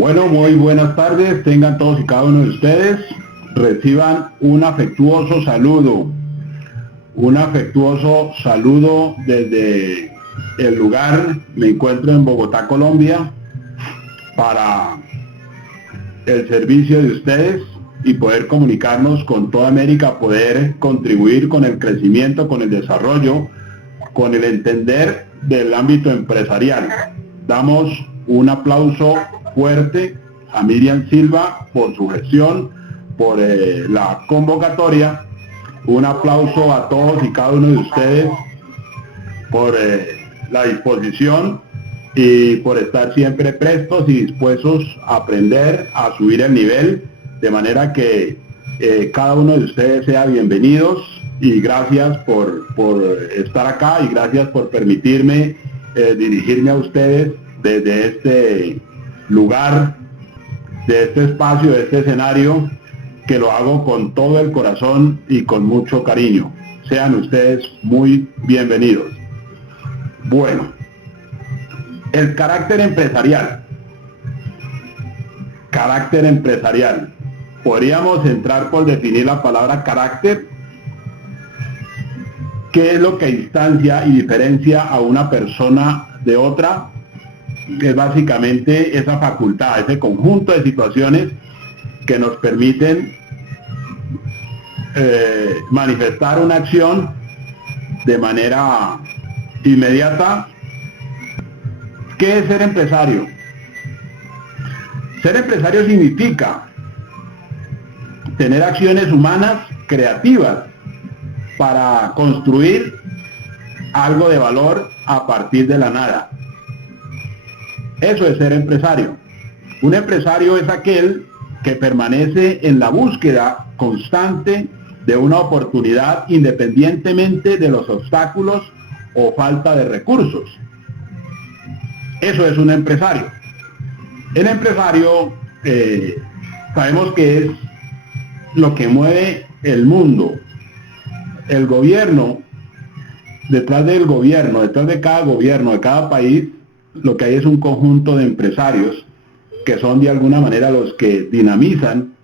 Bueno, muy buenas tardes, tengan todos y cada uno de ustedes, reciban un afectuoso saludo desde el lugar. Me encuentro en Bogotá, Colombia, para el servicio de ustedes y poder comunicarnos con toda América, poder contribuir con el crecimiento, con el desarrollo, con el entender del ámbito empresarial. Damos un aplauso fuerte a Miriam Silva por su gestión, por la convocatoria. Un aplauso a todos y cada uno de ustedes por la disposición y por estar siempre prestos y dispuestos a aprender, a subir el nivel, de manera que cada uno de ustedes sea bienvenidos, y gracias por estar acá y gracias por permitirme dirigirme a ustedes desde este lugar, de este espacio, de este escenario, que lo hago con todo el corazón y con mucho cariño. Sean ustedes muy bienvenidos. Bueno, el carácter empresarial. Carácter empresarial. Podríamos entrar por definir la palabra carácter. ¿Qué es lo que instancia y diferencia a una persona de otra? Es básicamente esa facultad, ese conjunto de situaciones que nos permiten manifestar una acción de manera inmediata. ¿Qué es ser empresario? Ser empresario significa tener acciones humanas creativas para construir algo de valor a partir de la nada. Eso es ser empresario. Un empresario es aquel que permanece en la búsqueda constante de una oportunidad independientemente de los obstáculos o falta de recursos. Eso es un empresario. El empresario sabemos que es lo que mueve el mundo. El gobierno, detrás del gobierno, detrás de cada gobierno, de cada país, lo que hay es un conjunto de empresarios que son de alguna manera los que dinamizan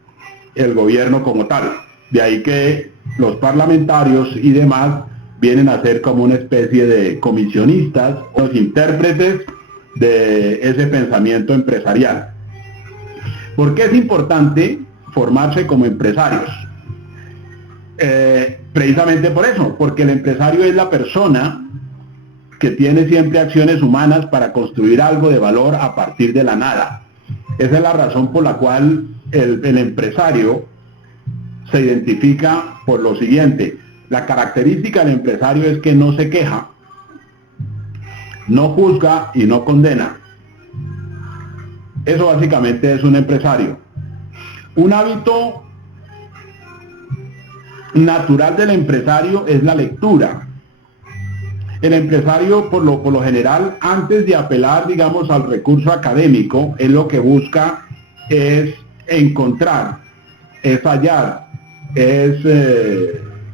el gobierno como tal. De ahí que los parlamentarios y demás vienen a ser como una especie de comisionistas o los intérpretes de ese pensamiento empresarial. ¿Por qué es importante formarse como empresarios? Precisamente por eso, porque el empresario es la persona que tiene siempre acciones humanas para construir algo de valor a partir de la nada. Esa es la razón por la cual el empresario se identifica por lo siguiente. La característica del empresario es que no se queja, no juzga y no condena. Eso básicamente es un empresario. Un hábito natural del empresario es la lectura. El empresario, por lo general, antes de apelar, digamos, al recurso académico, él lo que busca es encontrar, es hallar, es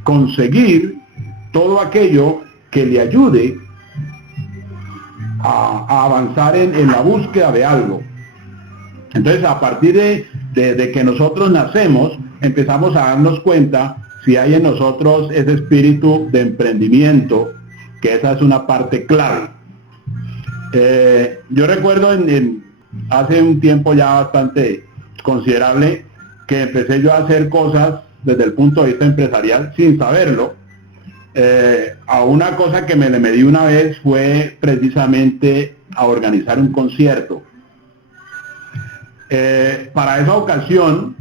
conseguir todo aquello que le ayude a avanzar en la búsqueda de algo. Entonces, a partir de que nosotros nacemos, empezamos a darnos cuenta si hay en nosotros ese espíritu de emprendimiento, que esa es una parte clave. Yo recuerdo hace un tiempo ya bastante considerable que empecé yo a hacer cosas desde el punto de vista empresarial sin saberlo. A una cosa que me le medí una vez fue precisamente a organizar un concierto. Para esa ocasión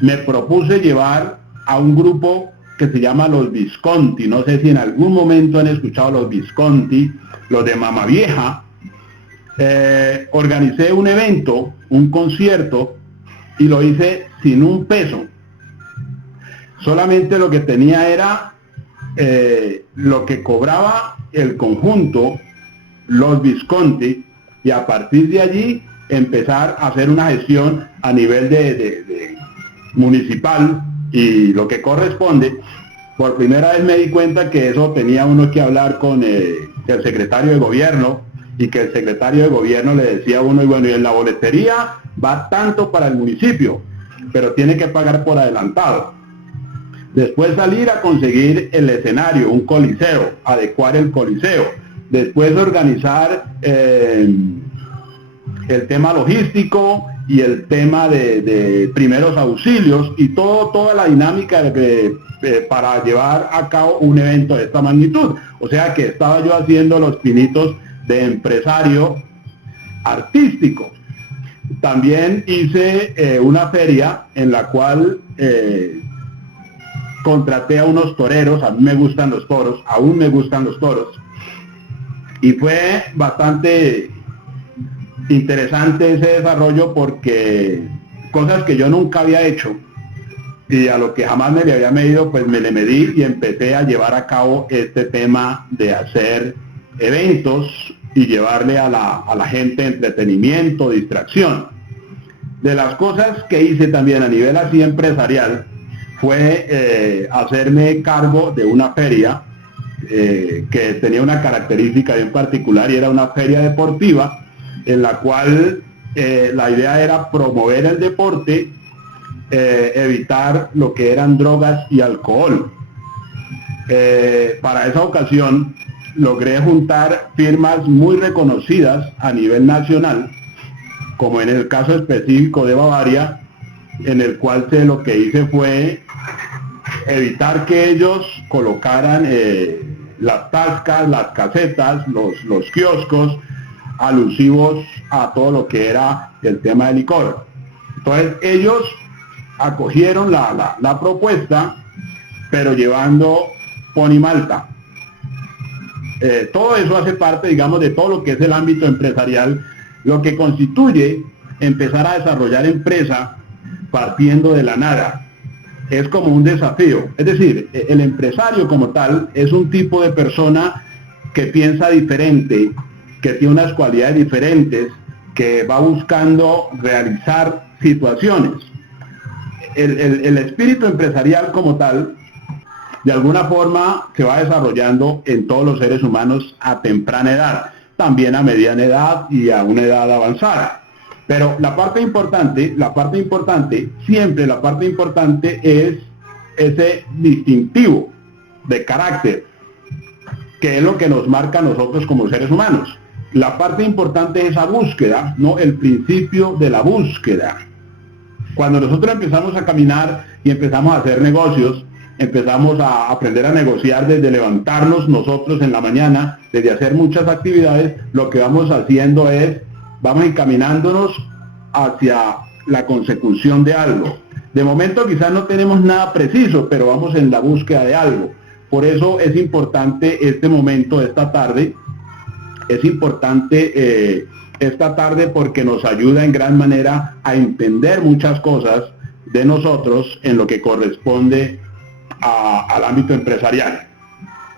me propuse llevar a un grupo que se llama Los Visconti. No sé si en algún momento han escuchado Los Visconti, los de Mama Vieja. Organicé un evento, un concierto, y lo hice sin un peso. Solamente lo que tenía era lo que cobraba el conjunto Los Visconti, y a partir de allí empezar a hacer una gestión a nivel de municipal y lo que corresponde. Por primera vez me di cuenta que eso tenía uno que hablar con el secretario de gobierno y que el secretario de gobierno le decía a uno, y bueno, y en la boletería va tanto para el municipio, pero tiene que pagar por adelantado. Después salir a conseguir el escenario, un coliseo, adecuar el coliseo. Después organizar el tema logístico y el tema de primeros auxilios y toda la dinámica para llevar a cabo un evento de esta magnitud. O sea que estaba yo haciendo los pinitos de empresario artístico. También hice una feria en la cual contraté a unos toreros. A mí me gustan los toros, aún me gustan los toros, y fue bastante interesante ese desarrollo porque cosas que yo nunca había hecho y a lo que jamás me le había medido, pues me le medí y empecé a llevar a cabo este tema de hacer eventos y llevarle a la gente entretenimiento, distracción. De las cosas que hice también a nivel así empresarial fue hacerme cargo de una feria que tenía una característica bien particular, y era una feria deportiva en la cual la idea era promover el deporte, evitar lo que eran drogas y alcohol. Para esa ocasión logré juntar firmas muy reconocidas a nivel nacional, como en el caso específico de Bavaria, en el cual lo que hice fue evitar que ellos colocaran las tascas, las casetas, los kioscos alusivos a todo lo que era el tema del licor. Entonces ellos acogieron la propuesta, pero llevando Pony Malta. Todo eso hace parte, digamos, de todo lo que es el ámbito empresarial, lo que constituye empezar a desarrollar empresa partiendo de la nada. Es como un desafío. Es decir, el empresario como tal es un tipo de persona que piensa diferente, que tiene unas cualidades diferentes, que va buscando realizar situaciones. El espíritu empresarial como tal, de alguna forma, se va desarrollando en todos los seres humanos a temprana edad, también a mediana edad y a una edad avanzada. Pero la parte importante, siempre la parte importante es ese distintivo de carácter, que es lo que nos marca a nosotros como seres humanos. La parte importante es esa búsqueda, ¿no? El principio de la búsqueda. Cuando nosotros empezamos a caminar y empezamos a hacer negocios, empezamos a aprender a negociar desde levantarnos nosotros en la mañana, desde hacer muchas actividades, lo que vamos haciendo es, vamos encaminándonos hacia la consecución de algo. De momento quizás no tenemos nada preciso, pero vamos en la búsqueda de algo. Por eso es importante este momento, esta tarde, es importante esta tarde porque nos ayuda en gran manera a entender muchas cosas de nosotros en lo que corresponde al ámbito empresarial.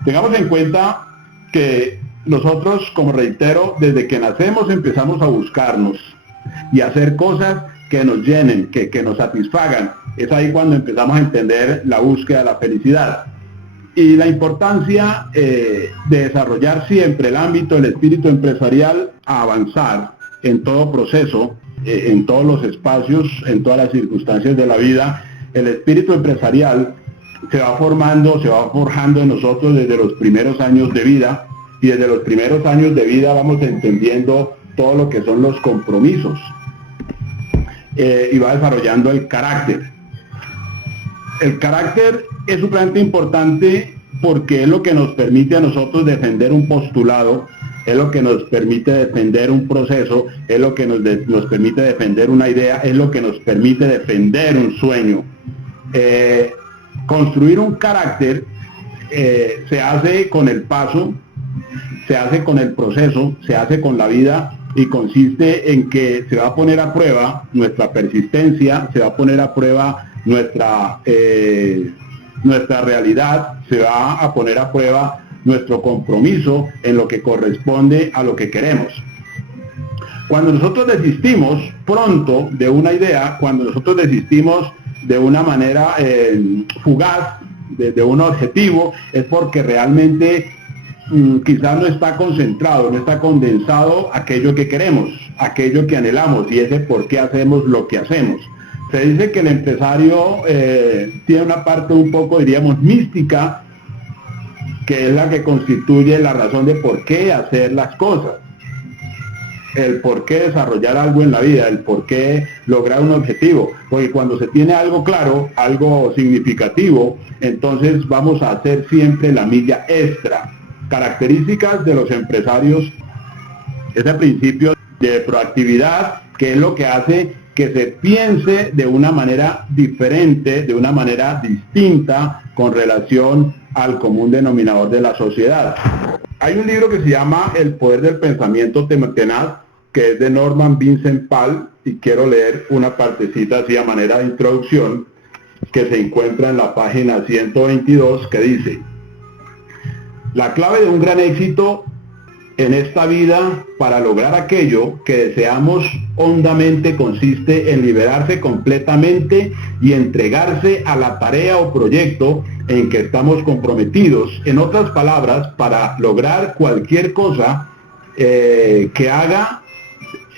Tengamos en cuenta que nosotros, como reitero, desde que nacemos empezamos a buscarnos y a hacer cosas que nos llenen, que nos satisfagan. Es ahí cuando empezamos a entender la búsqueda de la felicidad. Y la importancia de desarrollar siempre el ámbito del espíritu empresarial, a avanzar en todo proceso, en todos los espacios, en todas las circunstancias de la vida. El espíritu empresarial se va formando, se va forjando en nosotros desde los primeros años de vida, y desde los primeros años de vida vamos entendiendo todo lo que son los compromisos, y va desarrollando el carácter. El carácter es supremamente importante porque es lo que nos permite a nosotros defender un postulado, es lo que nos permite defender un proceso, es lo que nos permite defender una idea, es lo que nos permite defender un sueño. Construir un carácter se hace con el paso, se hace con el proceso, se hace con la vida, y consiste en que se va a poner a prueba nuestra persistencia, se va a poner a prueba nuestra realidad, se va a poner a prueba nuestro compromiso en lo que corresponde a lo que queremos. Cuando nosotros desistimos pronto de una idea, cuando nosotros desistimos de una manera fugaz de un objetivo, es porque realmente quizás no está concentrado, no está condensado aquello que queremos, aquello que anhelamos y ese por qué hacemos lo que hacemos. Se dice que el empresario tiene una parte un poco, diríamos, mística, que es la que constituye la razón de por qué hacer las cosas, el por qué desarrollar algo en la vida, el por qué lograr un objetivo, porque cuando se tiene algo claro, algo significativo, entonces vamos a hacer siempre la milla extra. Características de los empresarios, ese principio de proactividad, que es lo que hace que se piense de una manera diferente, de una manera distinta con relación al común denominador de la sociedad. Hay un libro que se llama El poder del pensamiento tenaz, que es de Norman Vincent Peale, y quiero leer una partecita así a manera de introducción, que se encuentra en la página 122, que dice: la clave de un gran éxito en esta vida para lograr aquello que deseamos hondamente consiste en liberarse completamente y entregarse a la tarea o proyecto en que estamos comprometidos. En otras palabras, para lograr cualquier cosa que haga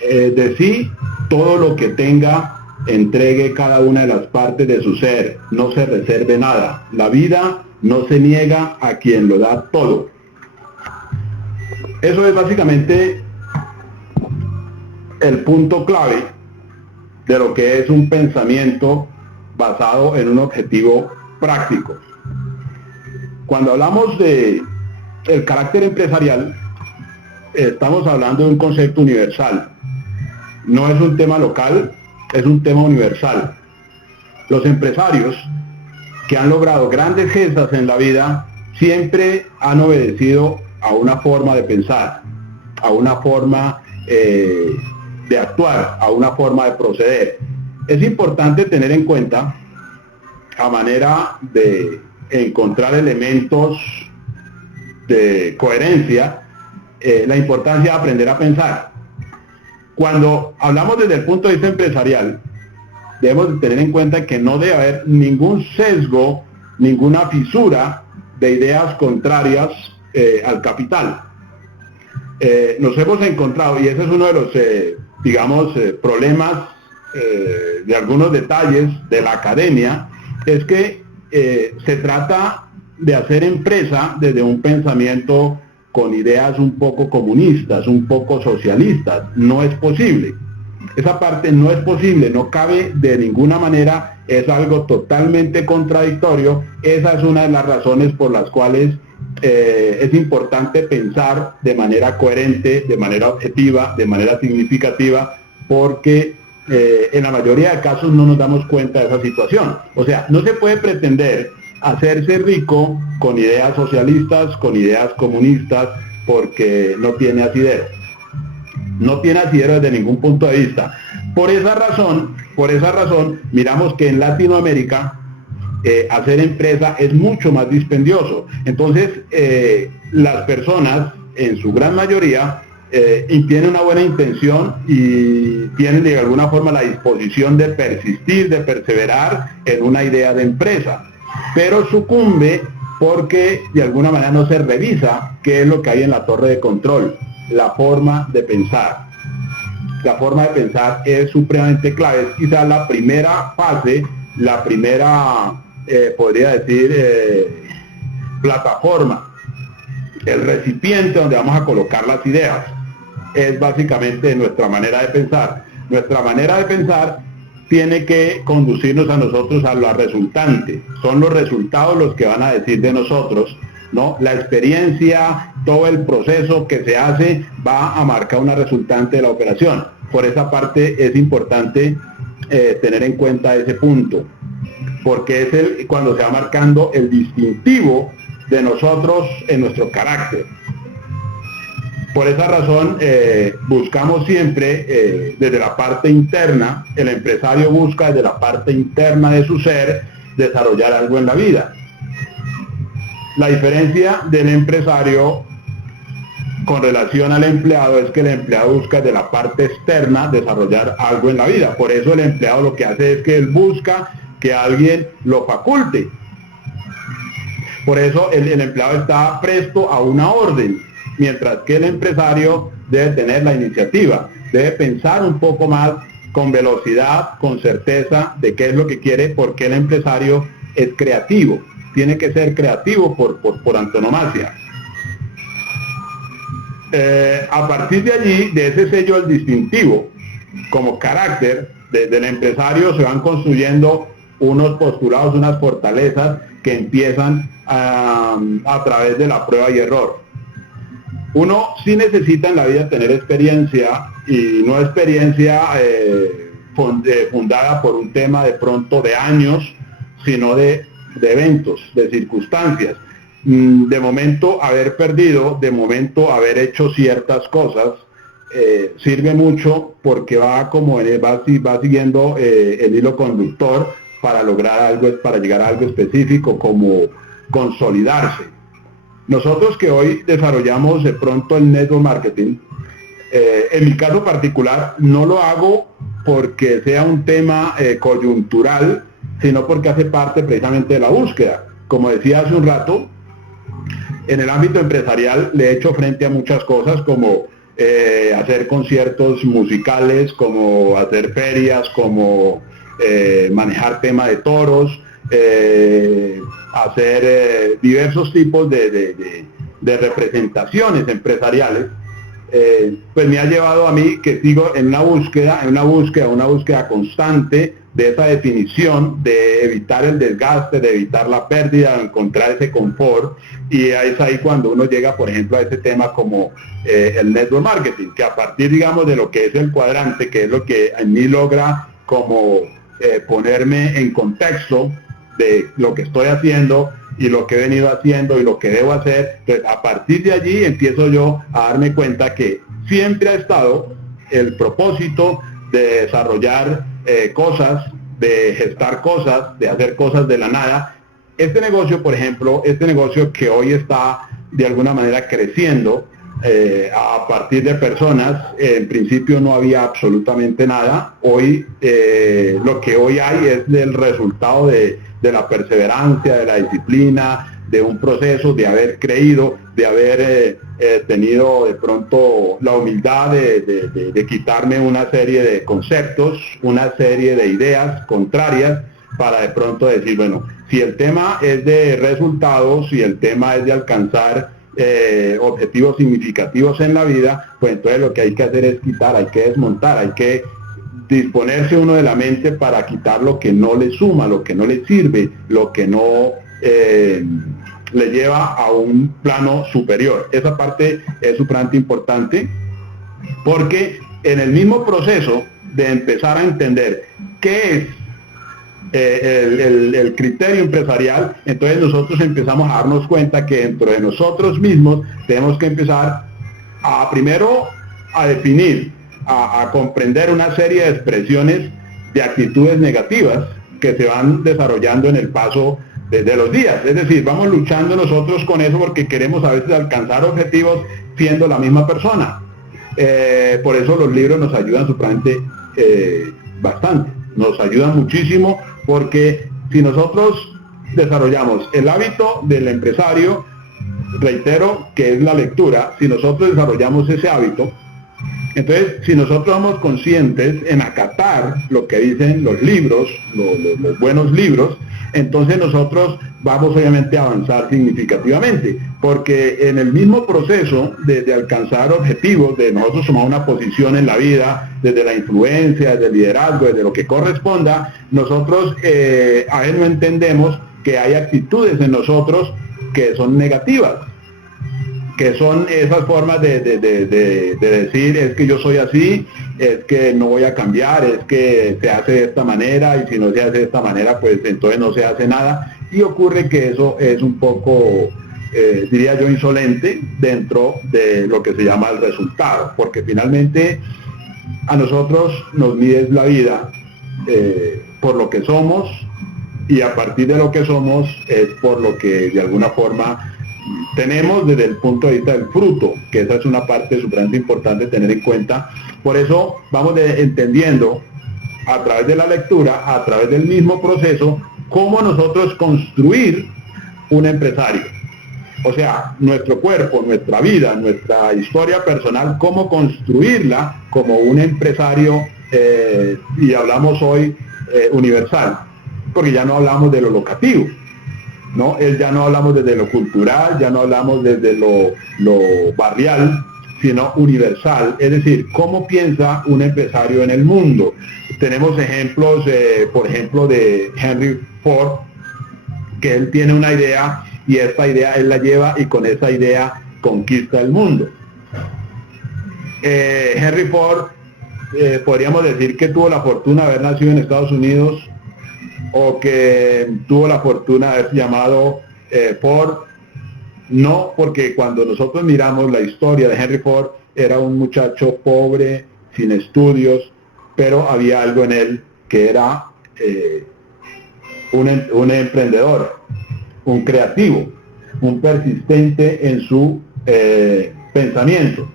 de sí, todo lo que tenga, entregue cada una de las partes de su ser, no se reserve nada. La vida no se niega a quien lo da todo. Eso es básicamente el punto clave de lo que es un pensamiento basado en un objetivo práctico. Cuando hablamos de el carácter empresarial, estamos hablando de un concepto universal. No es un tema local, es un tema universal. Los empresarios que han logrado grandes gestas en la vida siempre han obedecido a una forma de pensar, a una forma de actuar, a una forma de proceder. Es importante tener en cuenta, a manera de encontrar elementos de coherencia, la importancia de aprender a pensar. Cuando hablamos desde el punto de vista empresarial, debemos tener en cuenta que no debe haber ningún sesgo, ninguna fisura de ideas contrarias al capital. Nos hemos encontrado, y ese es uno de los, problemas de algunos detalles de la academia, es que se trata de hacer empresa desde un pensamiento con ideas un poco comunistas, un poco socialistas. No es posible. Esa parte no es posible, no cabe de ninguna manera, es algo totalmente contradictorio. Esa es una de las razones por las cuales es importante pensar de manera coherente, de manera objetiva, de manera significativa, porque en la mayoría de casos no nos damos cuenta de esa situación. O sea, no se puede pretender hacerse rico con ideas socialistas, con ideas comunistas, porque no tiene asidero. No tiene asidero desde ningún punto de vista. Por esa razón, miramos que en Latinoamérica hacer empresa es mucho más dispendioso. Entonces, las personas, en su gran mayoría, y tienen una buena intención y tienen de alguna forma la disposición de persistir, de perseverar en una idea de empresa, pero sucumbe porque de alguna manera no se revisa qué es lo que hay en la torre de control, la forma de pensar. La forma de pensar es supremamente clave, es quizás la primera fase, la primera, podría decir, plataforma, el recipiente donde vamos a colocar las ideas. Es básicamente nuestra manera de pensar. Nuestra manera de pensar tiene que conducirnos a nosotros a lo resultante. Son los resultados los que van a decir de nosotros, ¿no? La experiencia, todo el proceso que se hace va a marcar una resultante de la operación. Por esa parte es importante tener en cuenta ese punto, porque es cuando se va marcando el distintivo de nosotros en nuestro carácter. Por esa razón buscamos siempre desde la parte interna, el empresario busca desde la parte interna de su ser desarrollar algo en la vida. La diferencia del empresario con relación al empleado es que el empleado busca desde la parte externa desarrollar algo en la vida. Por eso el empleado lo que hace es que él busca que alguien lo faculte. Por eso el empleado está presto a una orden, mientras que el empresario debe tener la iniciativa, debe pensar un poco más con velocidad, con certeza de qué es lo que quiere, porque el empresario es creativo, tiene que ser creativo por antonomasia. A partir de allí, de ese sello distintivo, como carácter del empresario, se van construyendo unos postulados, unas fortalezas que empiezan a través de la prueba y error. Uno sí necesita en la vida tener experiencia, y no experiencia fundada por un tema de pronto de años, sino de eventos, de circunstancias. De momento haber perdido, de momento haber hecho ciertas cosas, sirve mucho porque va siguiendo el hilo conductor para lograr algo, para llegar a algo específico, como consolidarse. Nosotros que hoy desarrollamos de pronto el network marketing, en mi caso particular no lo hago porque sea un tema coyuntural, sino porque hace parte precisamente de la búsqueda. Como decía hace un rato, en el ámbito empresarial le he hecho frente a muchas cosas, como hacer conciertos musicales, como hacer ferias, como manejar tema de toros, hacer diversos tipos de representaciones empresariales. Pues me ha llevado a mí que sigo en una búsqueda constante de esa definición, de evitar el desgaste, de evitar la pérdida, de encontrar ese confort, y es ahí cuando uno llega, por ejemplo, a ese tema como el network marketing, que a partir, digamos, de lo que es el cuadrante, que es lo que en mí logra como ponerme en contexto de lo que estoy haciendo y lo que he venido haciendo y lo que debo hacer, pues a partir de allí empiezo yo a darme cuenta que siempre ha estado el propósito de desarrollar cosas, de gestar cosas, de hacer cosas de la nada. Este negocio, por ejemplo, este negocio que hoy está de alguna manera creciendo a partir de personas, en principio no había absolutamente nada. Hoy lo que hoy hay es el resultado de la perseverancia, de la disciplina, de un proceso, de haber creído, de haber tenido de pronto la humildad de quitarme una serie de conceptos, una serie de ideas contrarias, para de pronto decir, bueno, si el tema es de resultados, si el tema es de alcanzar objetivos significativos en la vida, pues entonces lo que hay que hacer es quitar, hay que desmontar, hay que disponerse uno de la mente para quitar lo que no le suma, lo que no le sirve, lo que no le lleva a un plano superior. Esa parte es supremamente importante, porque en el mismo proceso de empezar a entender qué es el criterio empresarial, entonces nosotros empezamos a darnos cuenta que dentro de nosotros mismos tenemos que empezar primero a definir, a comprender una serie de expresiones de actitudes negativas que se van desarrollando en el paso de los días. Es decir, vamos luchando nosotros con eso porque queremos a veces alcanzar objetivos siendo la misma persona. Por eso los libros nos ayudan supremamente bastante, nos ayudan muchísimo, porque si nosotros desarrollamos el hábito del empresario, reitero que es la lectura, si nosotros desarrollamos ese hábito, entonces si nosotros somos conscientes en acatar lo que dicen los libros, los buenos libros, entonces nosotros vamos obviamente a avanzar significativamente, porque en el mismo proceso de alcanzar objetivos, de nosotros tomar una posición en la vida, desde la influencia, desde el liderazgo, desde lo que corresponda, nosotros a veces no entendemos que hay actitudes en nosotros que son negativas, que son esas formas de decir, es que yo soy así, es que no voy a cambiar, es que se hace de esta manera, y si no se hace de esta manera, pues entonces no se hace nada, y ocurre que eso es un poco, diría yo, insolente dentro de lo que se llama el resultado, porque finalmente a nosotros nos mide la vida por lo que somos, y a partir de lo que somos es por lo que de alguna forma tenemos desde el punto de vista del fruto, que esa es una parte sumamente importante tener en cuenta. Por eso vamos entendiendo a través de la lectura, a través del mismo proceso, cómo nosotros construir un empresario. O sea, nuestro cuerpo, nuestra vida, nuestra historia personal, cómo construirla como un empresario, y hablamos hoy universal, porque ya no hablamos de lo locativo, ¿no? Ya no hablamos desde lo cultural, ya no hablamos desde lo barrial, sino universal, es decir, cómo piensa un empresario en el mundo. Tenemos ejemplos, por ejemplo, de Henry Ford, que él tiene una idea y esta idea él la lleva y con esa idea conquista el mundo. Henry Ford, podríamos decir que tuvo la fortuna de haber nacido en Estados Unidos o que tuvo la fortuna de haber llamado Ford. No, porque cuando nosotros miramos la historia de Henry Ford, era un muchacho pobre, sin estudios, pero había algo en él que era un emprendedor, un creativo, un persistente en su pensamiento,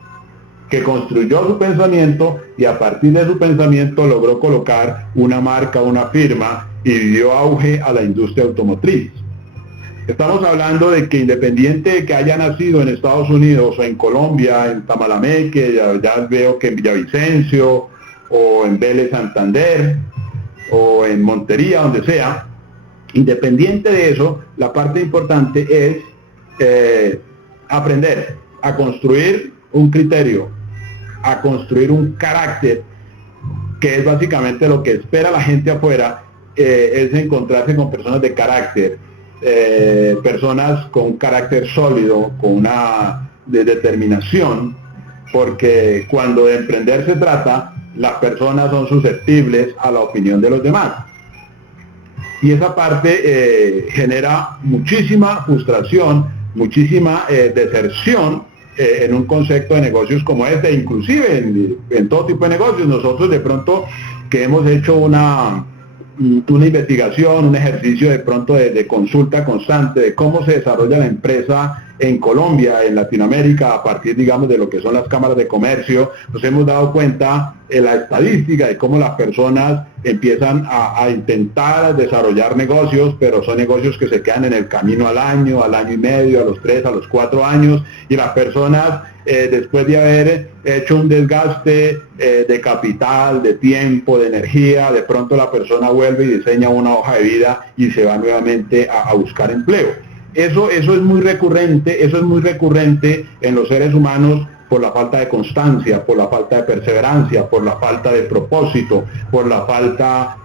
que construyó su pensamiento y a partir de su pensamiento logró colocar una marca, una firma y dio auge a la industria automotriz. Estamos hablando de que independiente de que haya nacido en Estados Unidos o en Colombia, en Tamalameque, ya veo que en Villavicencio o en Vélez Santander o en Montería, donde sea, independiente de eso, la parte importante es aprender a construir un criterio, a construir un carácter, que es básicamente lo que espera la gente afuera, es encontrarse con personas de carácter, personas con carácter sólido, con una determinación, porque cuando de emprender se trata, las personas son susceptibles a la opinión de los demás. Y esa parte genera muchísima frustración, muchísima deserción en un concepto de negocios como este, inclusive en todo tipo de negocios. Nosotros de pronto que hemos hecho una investigación, un ejercicio de pronto de consulta constante de cómo se desarrolla la empresa en Colombia, en Latinoamérica, a partir, digamos, de lo que son las cámaras de comercio, nos hemos dado cuenta en la estadística de cómo las personas empiezan a intentar desarrollar negocios, pero son negocios que se quedan en el camino al año y medio, a los 3, a los 4 años, y las personas, después de haber hecho un desgaste de capital, de tiempo, de energía, de pronto la persona vuelve y diseña una hoja de vida y se va nuevamente a buscar empleo. Eso es muy recurrente, en los seres humanos por la falta de constancia, por la falta de perseverancia, por la falta de propósito, por la falta,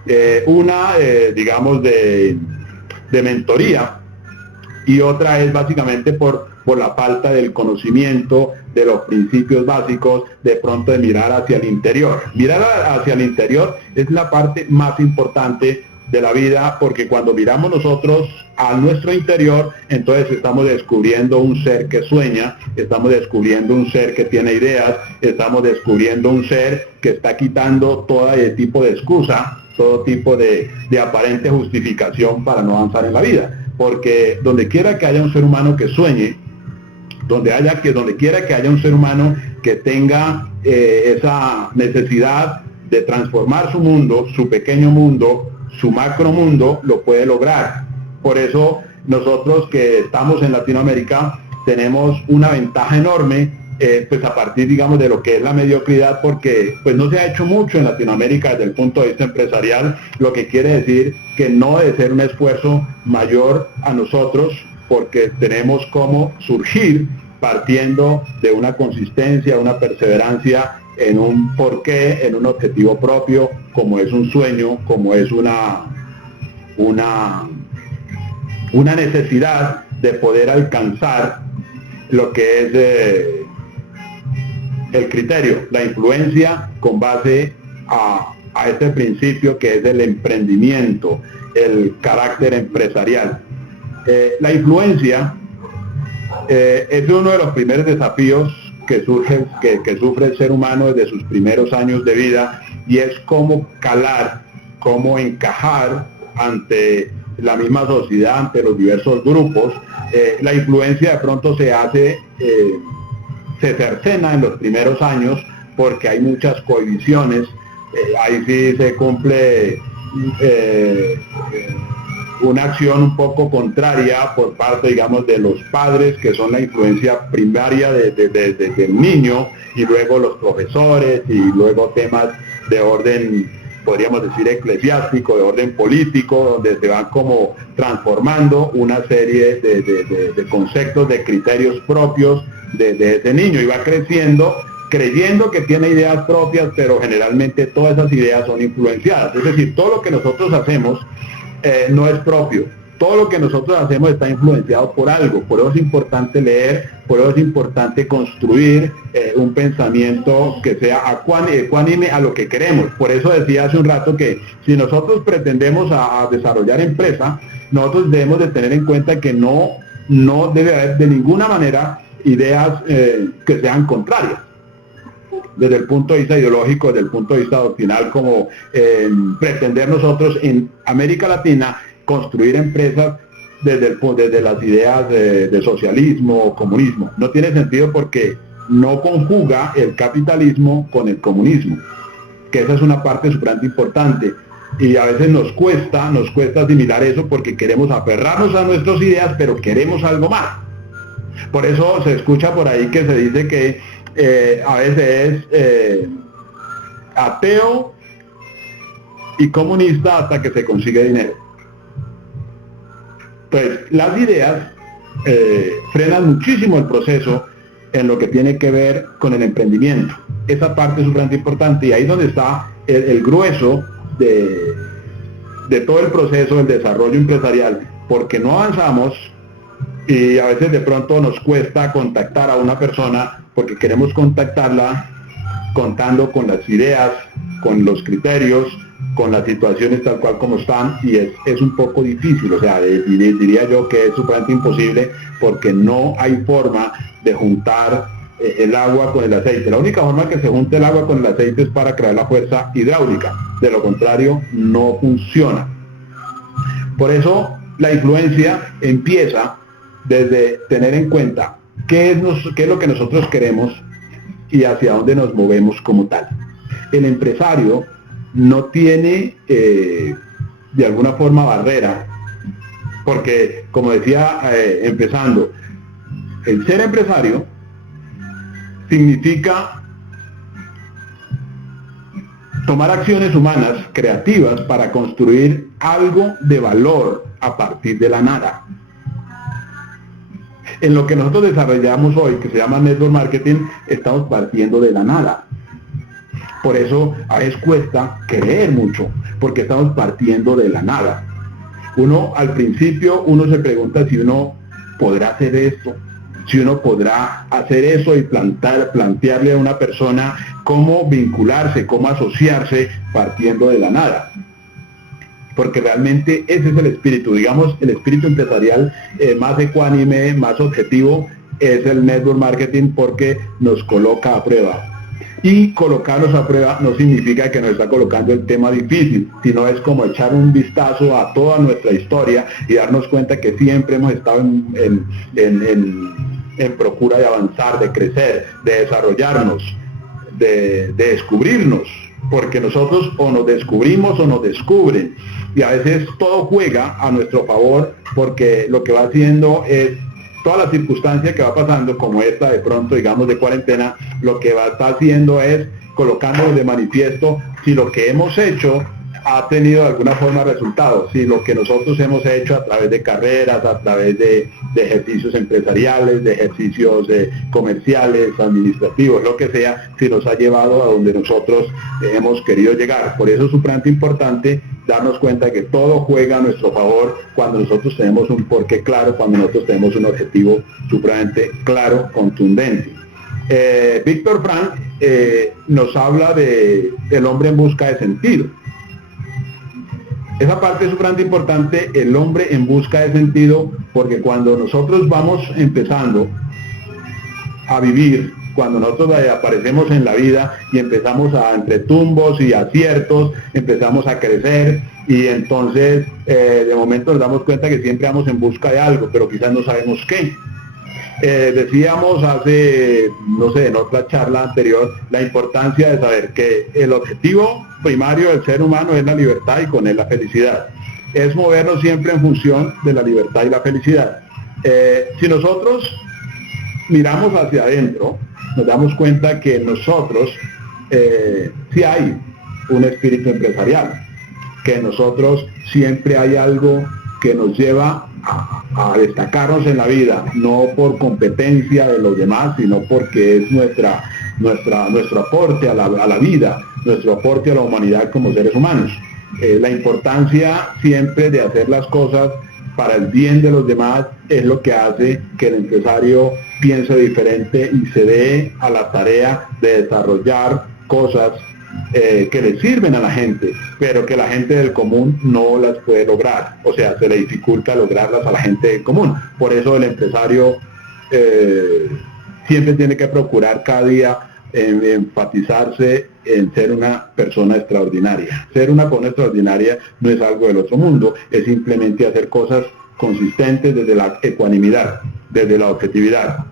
digamos, de mentoría, y otra es básicamente por la falta del conocimiento de los principios básicos, de pronto de mirar hacia el interior. Mirar hacia el interior es la parte más importante de la vida, porque cuando miramos nosotros a nuestro interior, entonces estamos descubriendo un ser que sueña, estamos descubriendo un ser que tiene ideas, estamos descubriendo un ser que está quitando todo tipo de excusa, todo tipo de aparente justificación para no avanzar en la vida, porque donde quiera que haya un ser humano que sueñe, donde quiera que haya un ser humano que tenga esa necesidad de transformar su mundo, su pequeño mundo, su macro mundo, lo puede lograr. Por eso nosotros que estamos en Latinoamérica tenemos una ventaja enorme, pues a partir, digamos, de lo que es la mediocridad, porque pues no se ha hecho mucho en Latinoamérica desde el punto de vista empresarial, lo que quiere decir que no debe ser un esfuerzo mayor a nosotros, porque tenemos cómo surgir partiendo de una consistencia, una perseverancia en un porqué, en un objetivo propio, como es un sueño, como es una necesidad de poder alcanzar lo que es el criterio, la influencia con base a este principio que es el emprendimiento, el carácter empresarial. La influencia es uno de los primeros desafíos que sufre el ser humano desde sus primeros años de vida, y es cómo calar, cómo encajar ante la misma sociedad, ante los diversos grupos. La influencia de pronto se cercena en los primeros años porque hay muchas cohibiciones, ahí sí se cumple una acción un poco contraria por parte, digamos, de los padres, que son la influencia primaria del niño, y luego los profesores, y luego temas de orden, podríamos decir, eclesiástico, de orden político, donde se van como transformando una serie de conceptos, de criterios propios de ese niño, y va creciendo creyendo que tiene ideas propias, pero generalmente todas esas ideas son influenciadas. Es decir, todo lo que nosotros hacemos no es propio. Todo lo que nosotros hacemos está influenciado por algo. Por eso es importante leer, por eso es importante construir un pensamiento que sea ecuánime a lo que queremos. Por eso decía hace un rato que si nosotros pretendemos a desarrollar empresa, nosotros debemos de tener en cuenta que no debe haber de ninguna manera ideas que sean contrarias, desde el punto de vista ideológico, desde el punto de vista doctrinal, como pretender nosotros en América Latina construir empresas desde las ideas de socialismo o comunismo. No tiene sentido porque no conjuga el capitalismo con el comunismo, que esa es una parte sumamente importante. Y a veces nos cuesta asimilar eso porque queremos aferrarnos a nuestras ideas, pero queremos algo más. Por eso se escucha por ahí que se dice que a veces es ateo y comunista hasta que se consigue dinero. Entonces, las ideas frenan muchísimo el proceso en lo que tiene que ver con el emprendimiento. Esa parte es súper importante, y ahí es donde está el grueso de todo el proceso del desarrollo empresarial, porque no avanzamos y a veces de pronto nos cuesta contactar a una persona porque queremos contactarla contando con las ideas, con los criterios, con las situaciones tal cual como están, y es un poco difícil, o sea, diría yo que es sumamente imposible porque no hay forma de juntar el agua con el aceite. La única forma que se junte el agua con el aceite es para crear la fuerza hidráulica, de lo contrario no funciona. Por eso la influencia empieza desde tener en cuenta qué es lo que nosotros queremos y hacia dónde nos movemos como tal. El empresario no tiene de alguna forma barrera, porque como decía empezando, el ser empresario significa tomar acciones humanas creativas para construir algo de valor a partir de la nada. En lo que nosotros desarrollamos hoy, que se llama Network Marketing, estamos partiendo de la nada. Por eso a veces cuesta creer mucho, porque estamos partiendo de la nada. Uno al principio se pregunta si uno podrá hacer esto, si uno podrá hacer eso, y plantearle a una persona cómo vincularse, cómo asociarse partiendo de la nada. Porque realmente ese es el espíritu, digamos, el espíritu empresarial más ecuánime, más objetivo, es el network marketing, porque nos coloca a prueba. Y colocarnos a prueba no significa que nos está colocando el tema difícil, sino es como echar un vistazo a toda nuestra historia y darnos cuenta que siempre hemos estado en procura de avanzar, de crecer, de desarrollarnos, de descubrirnos, porque nosotros o nos descubrimos o nos descubren, y a veces todo juega a nuestro favor, porque lo que va haciendo es toda la circunstancia que va pasando, como esta de pronto, digamos, de cuarentena, lo que va a estar haciendo es colocándonos de manifiesto si lo que hemos hecho ha tenido de alguna forma resultados, si lo que nosotros hemos hecho a través de carreras, a través de ejercicios empresariales, de ejercicios comerciales, administrativos, lo que sea, si nos ha llevado a donde nosotros hemos querido llegar. Por eso es sumamente importante darnos cuenta de que todo juega a nuestro favor cuando nosotros tenemos un porqué claro, cuando nosotros tenemos un objetivo supremamente claro, contundente. Víctor Frank nos habla de el hombre en busca de sentido. Esa parte es sumamente importante, el hombre en busca de sentido, porque cuando nosotros vamos empezando a vivir, cuando nosotros aparecemos en la vida y empezamos entre tumbos y aciertos, empezamos a crecer, y entonces de momento nos damos cuenta que siempre vamos en busca de algo, pero quizás no sabemos qué. Decíamos hace, no sé, en otra charla anterior, la importancia de saber que el objetivo primario del ser humano es la libertad y con él la felicidad. es movernos siempre en función de la libertad y la felicidad. Si nosotros miramos hacia adentro, nos damos cuenta que nosotros sí hay un espíritu empresarial, que en nosotros siempre hay algo que nos lleva a destacarnos en la vida, no por competencia de los demás, sino porque es nuestro aporte a la vida, nuestro aporte a la humanidad como seres humanos. La importancia siempre de hacer las cosas para el bien de los demás es lo que hace que el empresario piense diferente y se dé a la tarea de desarrollar cosas que le sirven a la gente, pero que la gente del común no las puede lograr, o sea, se le dificulta lograrlas a la gente del común. Por eso el empresario siempre tiene que procurar cada día enfatizarse en ser una persona extraordinaria. Ser una persona extraordinaria no es algo del otro mundo, es simplemente hacer cosas consistentes desde la ecuanimidad, desde la objetividad.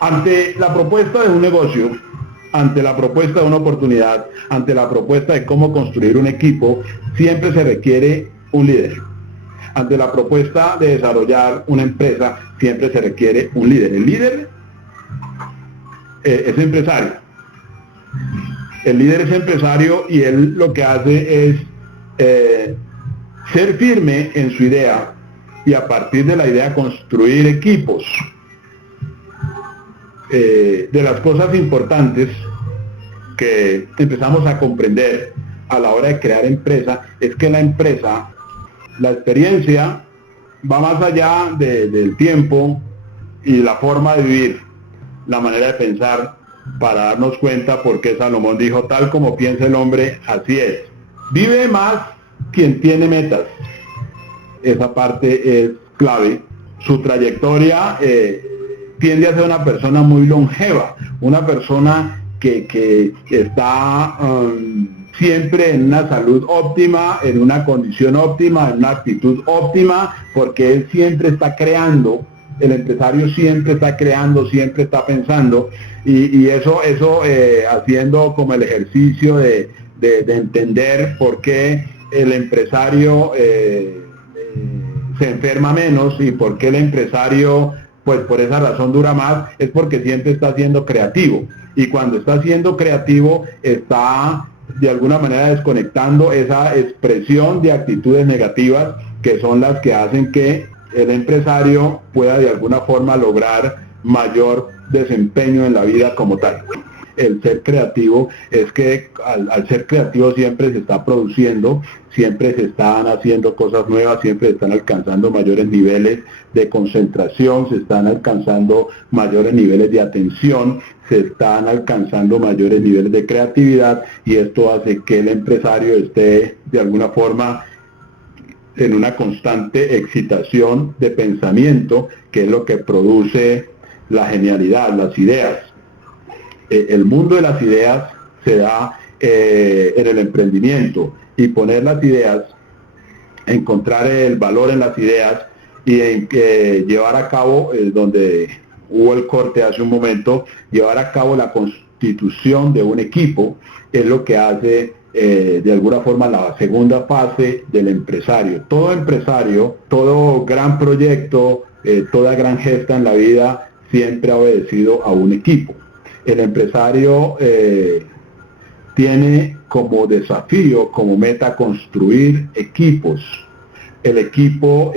Ante la propuesta de un negocio, ante la propuesta de una oportunidad, ante la propuesta de cómo construir un equipo, siempre se requiere un líder. Ante la propuesta de desarrollar una empresa, siempre se requiere un líder. El líder es empresario. El líder es empresario y él lo que hace es ser firme en su idea y a partir de la idea construir equipos. De las cosas importantes que empezamos a comprender a la hora de crear empresa es que la empresa, la experiencia va más allá del tiempo y la forma de vivir, la manera de pensar, para darnos cuenta por qué Salomón dijo: tal como piensa el hombre, así es. Vive más quien tiene metas. Esa parte es clave. Su trayectoria tiende a ser una persona muy longeva, una persona que está siempre en una salud óptima, en una condición óptima, en una actitud óptima, porque él siempre está creando. El empresario siempre está creando, siempre está pensando, y eso haciendo como el ejercicio de entender por qué el empresario se enferma menos y por qué el empresario, pues por esa razón dura más, es porque siempre está siendo creativo, y cuando está siendo creativo está de alguna manera desconectando esa expresión de actitudes negativas que son las que hacen que el empresario pueda de alguna forma lograr mayor desempeño en la vida como tal. El ser creativo es que al ser creativo siempre se está produciendo, siempre se están haciendo cosas nuevas, siempre se están alcanzando mayores niveles de concentración, se están alcanzando mayores niveles de atención, se están alcanzando mayores niveles de creatividad, y esto hace que el empresario esté de alguna forma en una constante excitación de pensamiento, que es lo que produce la genialidad, las ideas. El mundo de las ideas se da en el emprendimiento, y poner las ideas, encontrar el valor en las ideas y en llevar a cabo, donde hubo el corte hace un momento, llevar a cabo la constitución de un equipo, es lo que hace de alguna forma la segunda fase del empresario. Todo empresario, todo gran proyecto, toda gran gesta en la vida siempre ha obedecido a un equipo. El empresario tiene como desafío, como meta, construir equipos. El equipo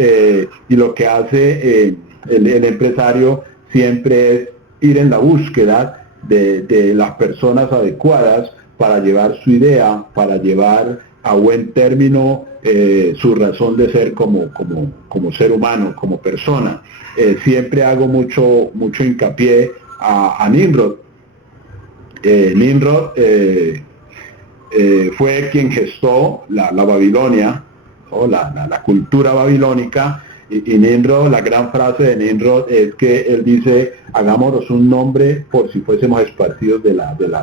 y lo que hace el empresario siempre es ir en la búsqueda de las personas adecuadas para llevar su idea, para llevar a buen término su razón de ser como ser humano, como persona. Siempre hago mucho hincapié a Nimrod. Nimrod fue quien gestó la Babilonia, o la cultura babilónica, y Nimrod, la gran frase de Nimrod es que él dice: hagámonos un nombre por si fuésemos esparcidos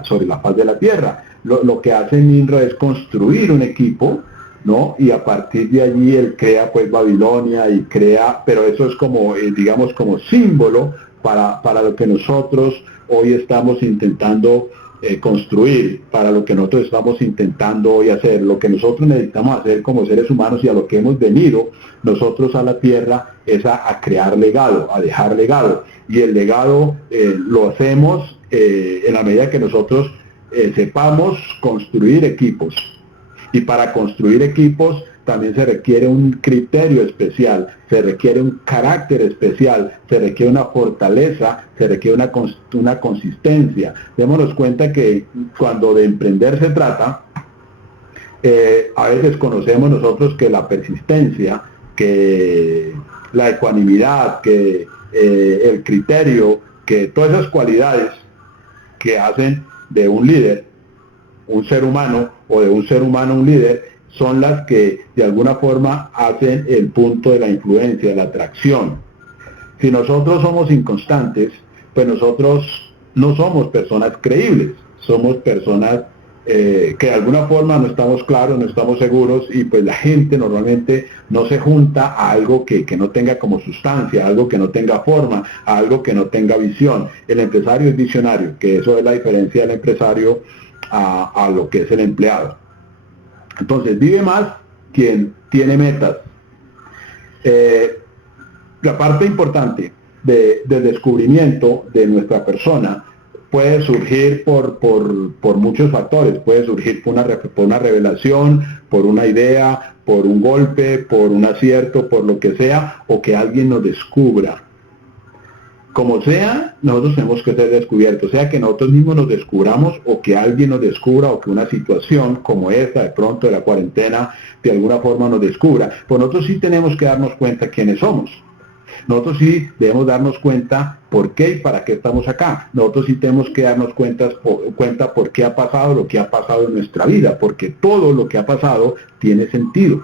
sobre la faz de la tierra. Lo que hace Nimrod es construir un equipo, ¿no? Y a partir de allí él crea pues Babilonia, y crea, pero eso es como, digamos, como símbolo para lo que nosotros hoy estamos intentando construir, para lo que nosotros estamos intentando hoy hacer, lo que nosotros necesitamos hacer como seres humanos y a lo que hemos venido nosotros a la tierra es a crear legado, a dejar legado. Y el legado lo hacemos en la medida que nosotros sepamos construir equipos. Y para construir equipos también se requiere un criterio especial, se requiere un carácter especial, se requiere una fortaleza, se requiere una consistencia. Démonos cuenta que cuando de emprender se trata, a veces conocemos nosotros que la persistencia, que la ecuanimidad, que el criterio, que todas esas cualidades que hacen de un líder un ser humano o de un ser humano un líder, son las que de alguna forma hacen el punto de la influencia, de la atracción. Si nosotros somos inconstantes, pues nosotros no somos personas creíbles, somos personas que de alguna forma no estamos claros, no estamos seguros, y pues la gente normalmente no se junta a algo que no tenga como sustancia, a algo que no tenga forma, a algo que no tenga visión. El empresario es visionario, que eso es la diferencia del empresario a lo que es el empleado. Entonces, vive más quien tiene metas. La parte importante del descubrimiento de nuestra persona puede surgir por muchos factores. Puede surgir por una revelación, por una idea, por un golpe, por un acierto, por lo que sea, o que alguien nos descubra. Como sea, nosotros tenemos que ser descubiertos, sea que nosotros mismos nos descubramos o que alguien nos descubra o que una situación como esta, de pronto de la cuarentena, de alguna forma nos descubra. Pues nosotros sí tenemos que darnos cuenta quiénes somos. Nosotros sí debemos darnos cuenta por qué y para qué estamos acá. Nosotros sí tenemos que darnos cuenta por qué ha pasado lo que ha pasado en nuestra vida, porque todo lo que ha pasado tiene sentido.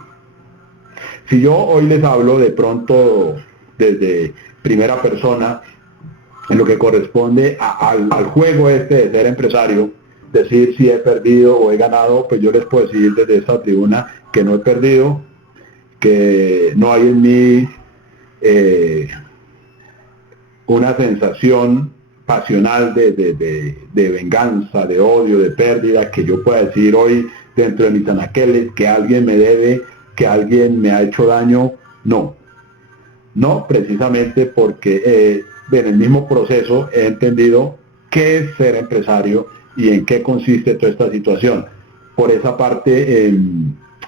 Si yo hoy les hablo de pronto desde primera persona, en lo que corresponde al juego este de ser empresario, decir si he perdido o he ganado, pues yo les puedo decir desde esta tribuna que no he perdido, que no hay en mí una sensación pasional de venganza, de odio, de pérdida, que yo pueda decir hoy dentro de mis anaqueles que alguien me debe, que alguien me ha hecho daño. No, precisamente porque en el mismo proceso he entendido qué es ser empresario y en qué consiste toda esta situación. Por esa parte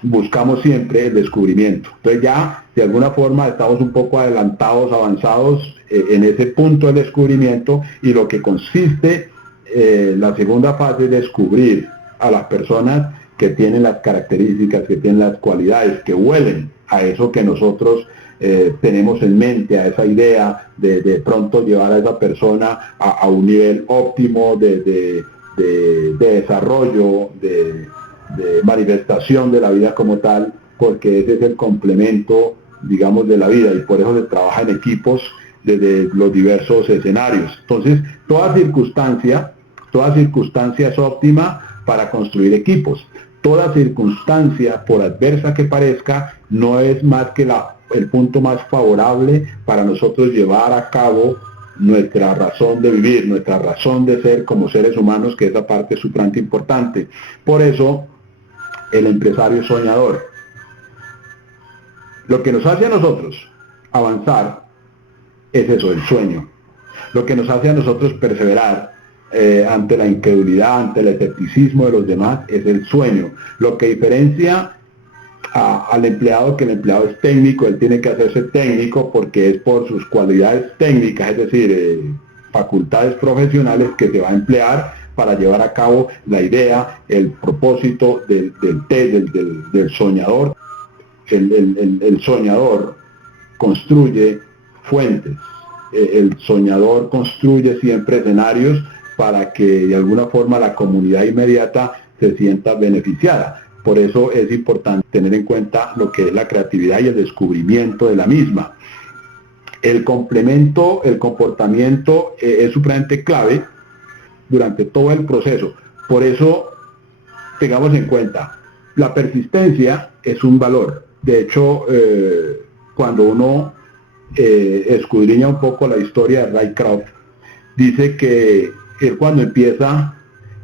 buscamos siempre el descubrimiento. Entonces ya de alguna forma estamos un poco avanzados en ese punto del descubrimiento, y lo que consiste la segunda fase es descubrir a las personas que tienen las características, que tienen las cualidades, que huelen a eso que nosotros tenemos en mente, a esa idea de pronto llevar a esa persona a un nivel óptimo de desarrollo, de manifestación de la vida como tal, porque ese es el complemento, digamos, de la vida, y por eso se trabaja en equipos desde los diversos escenarios. Entonces, toda circunstancia es óptima para construir equipos. Toda circunstancia, por adversa que parezca, no es más que el punto más favorable para nosotros llevar a cabo nuestra razón de vivir, nuestra razón de ser como seres humanos, que esa parte es sumamente importante. Por eso, el empresario es soñador. Lo que nos hace a nosotros avanzar es eso, el sueño. Lo que nos hace a nosotros perseverar ante la incredulidad, ante el escepticismo de los demás, es el sueño. Lo que diferencia al empleado, que el empleado es técnico, él tiene que hacerse técnico porque es por sus cualidades técnicas, es decir, facultades profesionales, que se va a emplear para llevar a cabo la idea, el propósito del soñador. El soñador construye fuentes, el soñador construye siempre escenarios para que de alguna forma la comunidad inmediata se sienta beneficiada. Por eso es importante tener en cuenta lo que es la creatividad y el descubrimiento de la misma. El complemento, el comportamiento es supremamente clave durante todo el proceso. Por eso, tengamos en cuenta, la persistencia es un valor. De hecho, cuando uno escudriña un poco la historia de Ray Kroc, dice que él, cuando empieza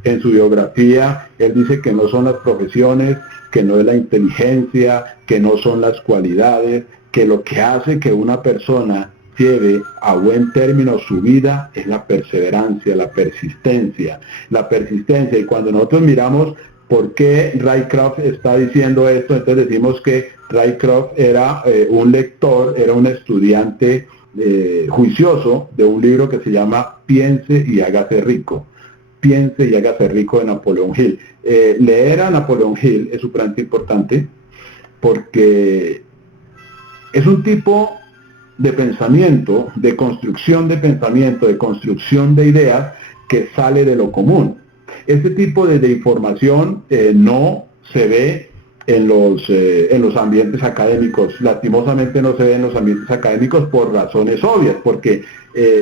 en su biografía, él dice que no son las profesiones, que no es la inteligencia, que no son las cualidades, que lo que hace que una persona lleve a buen término su vida es la perseverancia, la persistencia. Y cuando nosotros miramos por qué Rycroft está diciendo esto, entonces decimos que Rycroft era un lector, era un estudiante juicioso de un libro que se llama Piense y hágase rico. Piense y hágase rico de Napoleón Hill. Leer a Napoleón Hill es súper importante porque es un tipo de pensamiento, de construcción de pensamiento, de construcción de ideas que sale de lo común. Este tipo de información no se ve en los ambientes académicos. Lastimosamente no se ve en los ambientes académicos por razones obvias, porque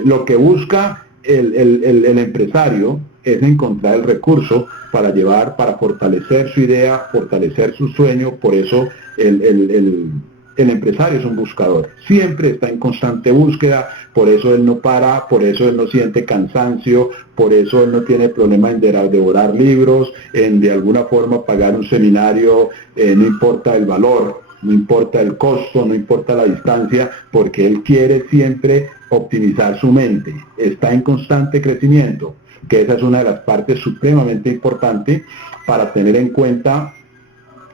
lo que busca el empresario es encontrar el recurso para fortalecer su idea, fortalecer su sueño. Por eso el empresario es un buscador, siempre está en constante búsqueda, por eso él no para, por eso él no siente cansancio, por eso él no tiene problema en devorar libros, en de alguna forma pagar un seminario, no importa el valor, no importa el costo, no importa la distancia, porque él quiere siempre optimizar su mente, está en constante crecimiento, que esa es una de las partes supremamente importantes para tener en cuenta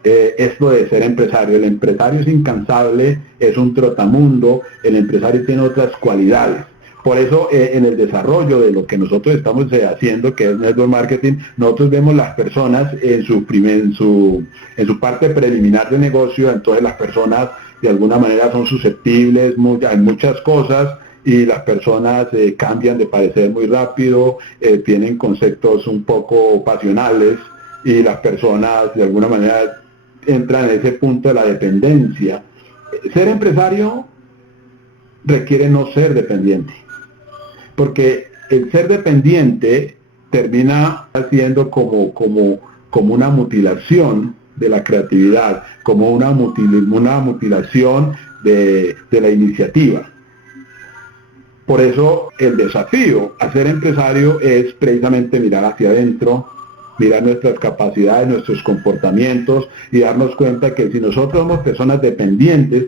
esto de ser empresario. El empresario es incansable, es un trotamundo, el empresario tiene otras cualidades. Por eso en el desarrollo de lo que nosotros estamos haciendo, que es Network Marketing, nosotros vemos las personas en su parte preliminar de negocio. Entonces las personas de alguna manera son susceptibles en muchas cosas, y las personas cambian de parecer muy rápido, tienen conceptos un poco pasionales, y las personas de alguna manera entran en ese punto de la dependencia. Ser empresario requiere no ser dependiente, porque el ser dependiente termina siendo como una mutilación de la creatividad, como una mutilación de la iniciativa. Por eso el desafío a ser empresario es precisamente mirar hacia adentro, mirar nuestras capacidades, nuestros comportamientos, y darnos cuenta que si nosotros somos personas dependientes,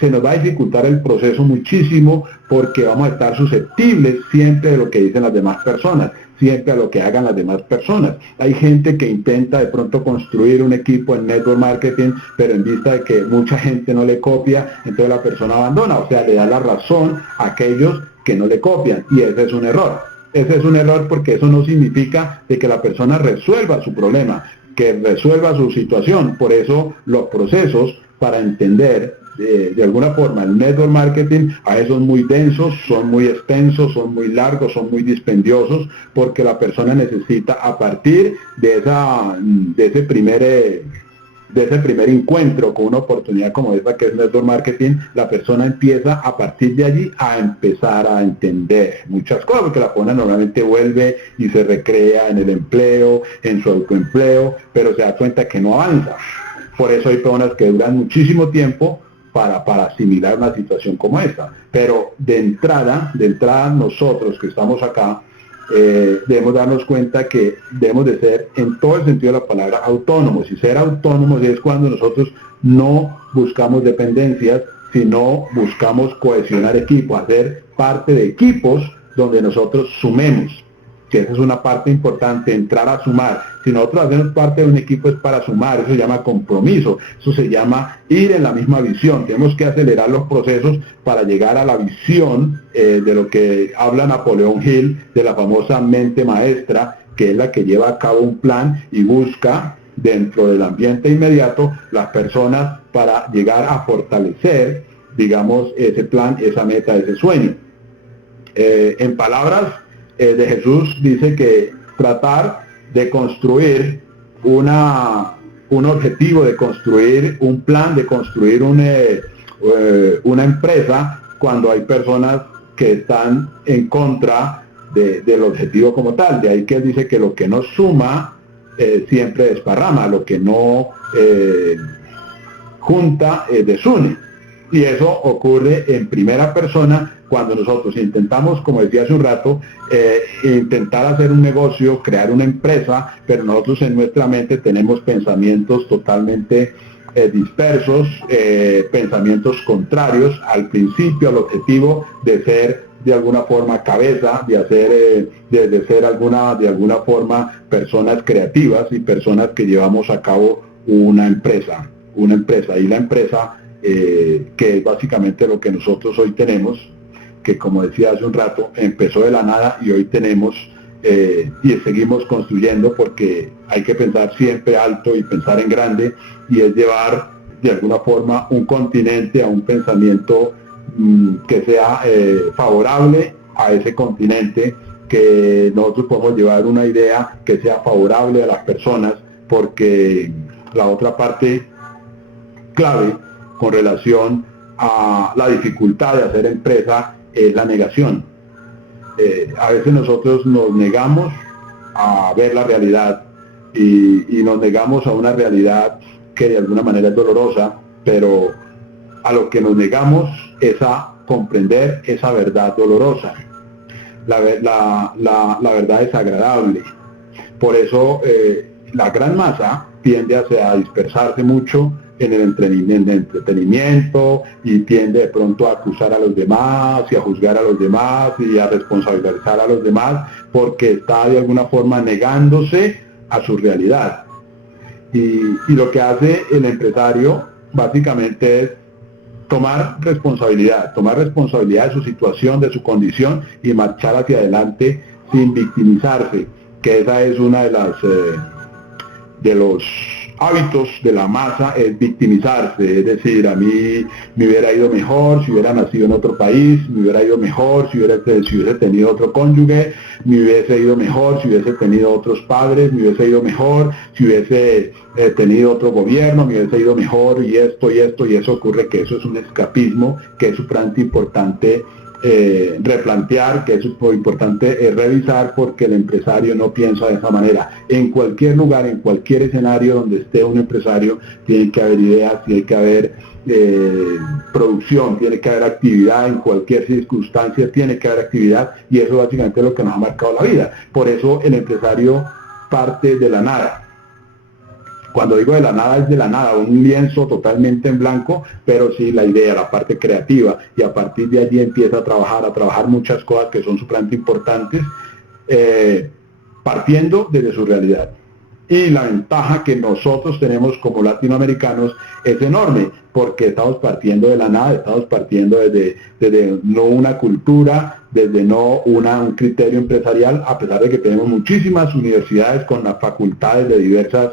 se nos va a dificultar el proceso muchísimo, porque vamos a estar susceptibles siempre de lo que dicen las demás personas, siempre a lo que hagan las demás personas. Hay gente que intenta de pronto construir un equipo en Network Marketing, pero en vista de que mucha gente no le copia, entonces la persona abandona, o sea, le da la razón a aquellos que no le copian, y ese es un error. Ese es un error, porque eso no significa de que la persona resuelva su problema, que resuelva su situación. Por eso los procesos para entender de alguna forma el network marketing a veces son muy densos, son muy extensos, son muy largos, son muy dispendiosos, porque la persona necesita, a partir de ese primer encuentro con una oportunidad como esta que es network marketing, la persona empieza a partir de allí a empezar a entender muchas cosas, porque la persona normalmente vuelve y se recrea en el empleo, en su autoempleo, pero se da cuenta que no avanza. Por eso hay personas que duran muchísimo tiempo para asimilar una situación como esta. Pero de entrada nosotros que estamos acá, debemos darnos cuenta que debemos de ser, en todo el sentido de la palabra, autónomos. Y ser autónomos es cuando nosotros no buscamos dependencias, sino buscamos cohesionar equipos, hacer parte de equipos donde nosotros sumemos. Que esa es una parte importante, entrar a sumar. Si nosotros hacemos parte de un equipo es para sumar, eso se llama compromiso, eso se llama ir en la misma visión. Tenemos que acelerar los procesos para llegar a la visión de lo que habla Napoleón Hill, de la famosa mente maestra, que es la que lleva a cabo un plan y busca dentro del ambiente inmediato las personas para llegar a fortalecer, digamos, ese plan, esa meta, ese sueño. En palabras de Jesús, dice que tratar de construir un objetivo, de construir un plan, de construir una empresa, cuando hay personas que están en contra del objetivo como tal. De ahí que él dice que lo que no suma siempre desparrama, lo que no junta desune. Y eso ocurre en primera persona cuando nosotros intentamos, como decía hace un rato, intentar hacer un negocio, crear una empresa, pero nosotros en nuestra mente tenemos pensamientos totalmente dispersos, pensamientos contrarios al principio, al objetivo de ser de alguna forma cabeza, de hacer, de ser de alguna forma personas creativas y personas que llevamos a cabo una empresa, y la empresa que es básicamente lo que nosotros hoy tenemos, que como decía hace un rato, empezó de la nada y hoy tenemos y seguimos construyendo, porque hay que pensar siempre alto y pensar en grande, y es llevar de alguna forma un continente a un pensamiento que sea favorable a ese continente, que nosotros podemos llevar una idea que sea favorable a las personas, porque la otra parte clave con relación a la dificultad de hacer empresa es la negación. A veces nosotros nos negamos a ver la realidad y nos negamos a una realidad que de alguna manera es dolorosa, pero a lo que nos negamos es a comprender esa verdad dolorosa. La verdad es agradable. Por eso la gran masa tiende a dispersarse mucho en el entretenimiento y tiende de pronto a acusar a los demás y a juzgar a los demás y a responsabilizar a los demás, porque está de alguna forma negándose a su realidad. Y lo que hace el empresario básicamente es tomar responsabilidad de su situación, de su condición, y marchar hacia adelante sin victimizarse, que esa es una de los hábitos de la masa, es victimizarse. Es decir, a mí me hubiera ido mejor si hubiera nacido en otro país, me hubiera ido mejor si hubiese tenido otro cónyuge, me hubiese ido mejor si hubiese tenido otros padres, me hubiese ido mejor si hubiese tenido otro gobierno, me hubiese ido mejor, y esto, y eso ocurre, que eso es un escapismo, que es sumamente importante replantear, que es muy importante revisar, porque el empresario no piensa de esa manera. En cualquier lugar, en cualquier escenario donde esté un empresario, tiene que haber ideas, tiene que haber producción, tiene que haber actividad. En cualquier circunstancia tiene que haber actividad, y eso básicamente es lo que nos ha marcado la vida. Por eso el empresario parte de la nada. Cuando digo de la nada, es de la nada, un lienzo totalmente en blanco, pero sí la idea, la parte creativa, y a partir de allí empieza a trabajar muchas cosas que son sumamente importantes, partiendo desde su realidad. Y la ventaja que nosotros tenemos como latinoamericanos es enorme, porque estamos partiendo de la nada, estamos partiendo desde no una cultura, desde no un criterio empresarial, a pesar de que tenemos muchísimas universidades con las facultades de diversas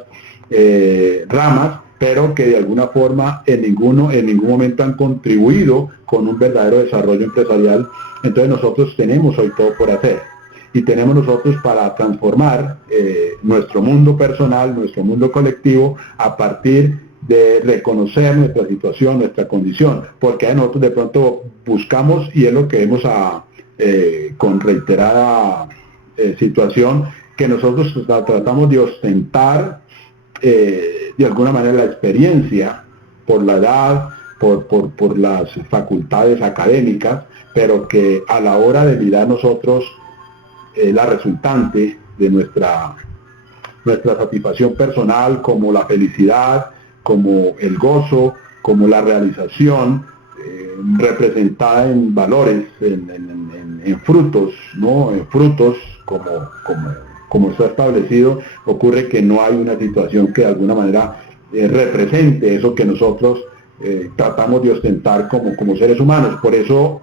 ramas, pero que de alguna forma en ningún momento han contribuido con un verdadero desarrollo empresarial. Entonces nosotros tenemos hoy todo por hacer, y tenemos nosotros para transformar nuestro mundo personal, nuestro mundo colectivo, a partir de reconocer nuestra situación, nuestra condición, porque nosotros de pronto buscamos, y es lo que vemos con reiterada situación, que nosotros tratamos de ostentar de alguna manera la experiencia por la edad, por las facultades académicas, pero que a la hora de mirar nosotros la resultante de nuestra satisfacción personal, como la felicidad, como el gozo, como la realización, representada en valores, en frutos, ¿no? En frutos, como está establecido, ocurre que no hay una situación que de alguna manera represente eso que nosotros tratamos de ostentar como seres humanos. Por eso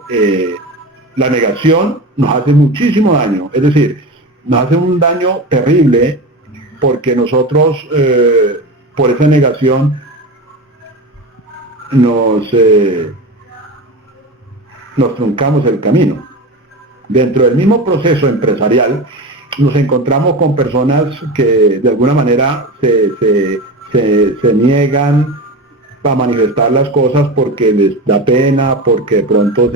la negación nos hace muchísimo daño, es decir, nos hace un daño terrible, porque nosotros por esa negación nos truncamos el camino. Dentro del mismo proceso empresarial nos encontramos con personas que de alguna manera se niegan a manifestar las cosas porque les da pena, porque de pronto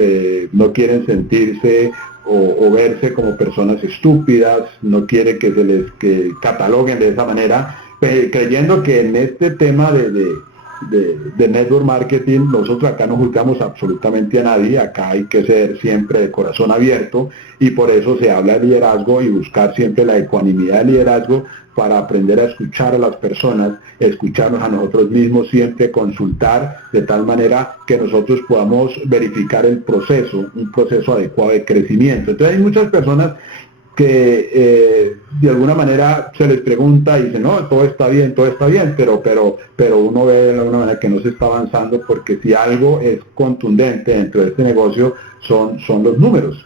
no quieren sentirse o verse como personas estúpidas, no quiere que cataloguen de esa manera, creyendo que en este tema de network marketing. Nosotros acá no juzgamos absolutamente a nadie, acá hay que ser siempre de corazón abierto, y por eso se habla de liderazgo y buscar siempre la ecuanimidad del liderazgo para aprender a escuchar a las personas, escucharnos a nosotros mismos, siempre consultar de tal manera que nosotros podamos verificar el proceso, un proceso adecuado de crecimiento. Entonces hay muchas personas que de alguna manera se les pregunta y dicen, no, todo está bien, pero uno ve de alguna manera que no se está avanzando, porque si algo es contundente dentro de este negocio son los números.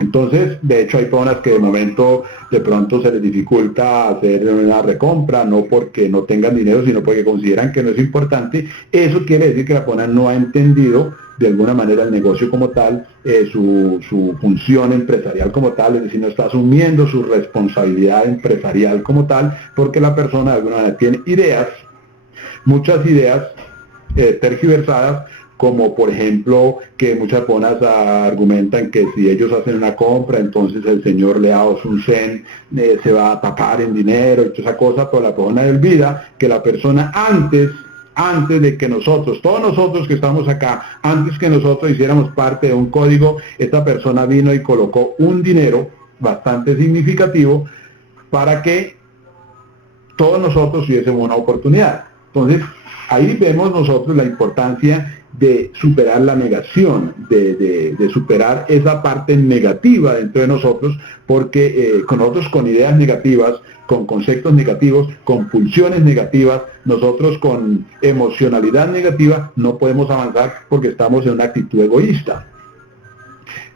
Entonces, de hecho, hay personas que de momento, de pronto se les dificulta hacer una recompra, no porque no tengan dinero, sino porque consideran que no es importante. Eso quiere decir que la persona no ha entendido de alguna manera el negocio como tal, su función empresarial como tal, es decir, no está asumiendo su responsabilidad empresarial como tal, porque la persona de alguna manera tiene ideas, muchas ideas tergiversadas, como por ejemplo que muchas personas argumentan que si ellos hacen una compra, entonces el señor le da un cent, se va a tapar en dinero y toda esa cosa, pero la persona olvida que la persona antes de que nosotros, todos nosotros que estamos acá, antes que nosotros hiciéramos parte de un código, esta persona vino y colocó un dinero bastante significativo para que todos nosotros tuviésemos una oportunidad. Entonces, ahí vemos nosotros la importancia de superar la negación, de superar esa parte negativa dentro de nosotros, porque con nosotros, con ideas negativas, con conceptos negativos, con pulsiones negativas, nosotros con emocionalidad negativa no podemos avanzar, porque estamos en una actitud egoísta.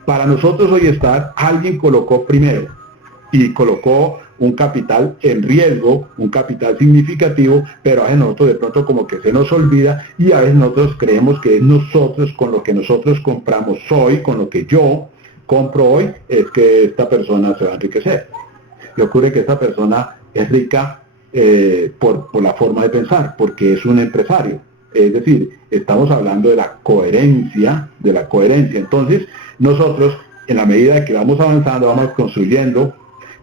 Para nosotros hoy estar, alguien colocó primero y colocó un capital en riesgo, un capital significativo, pero a veces nosotros de pronto como que se nos olvida, y a veces nosotros creemos que es nosotros, con lo que nosotros compramos hoy, con lo que yo compro hoy, es que esta persona se va a enriquecer. Y ocurre que esta persona es rica por la forma de pensar, porque es un empresario. Es decir, estamos hablando de la coherencia, Entonces, nosotros, en la medida que vamos avanzando, vamos construyendo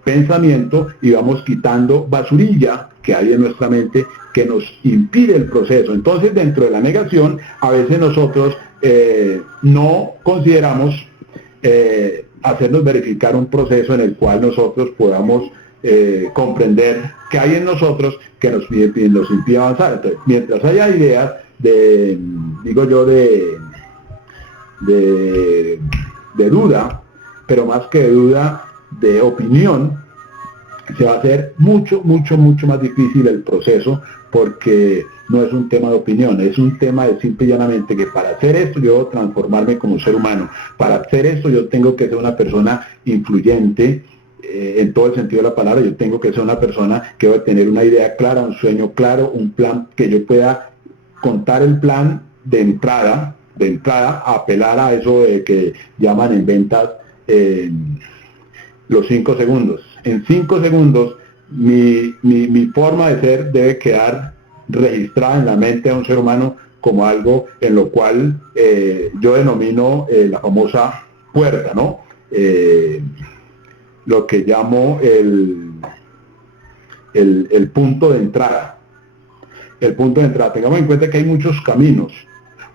pensamiento y vamos quitando basurilla que hay en nuestra mente que nos impide el proceso. Entonces, dentro de la negación, a veces nosotros no consideramos hacernos verificar un proceso en el cual nosotros podamos comprender qué hay en nosotros que nos impide avanzar. Entonces, mientras haya ideas de duda, pero más que de duda, de opinión, se va a hacer mucho más difícil el proceso, porque no es un tema de opinión, es un tema de simple y llanamente que para hacer esto yo debo transformarme como ser humano. Para hacer esto yo tengo que ser una persona influyente, en todo el sentido de la palabra. Yo tengo que ser una persona que debe tener una idea clara, un sueño claro, un plan, que yo pueda contar el plan de entrada, apelar a eso de que llaman en ventas los 5 segundos. En 5 segundos mi forma de ser debe quedar registrada en la mente de un ser humano como algo en lo cual yo denomino la famosa puerta, ¿no? Lo que llamo el punto de entrada. El punto de entrada. Tengamos en cuenta que hay muchos caminos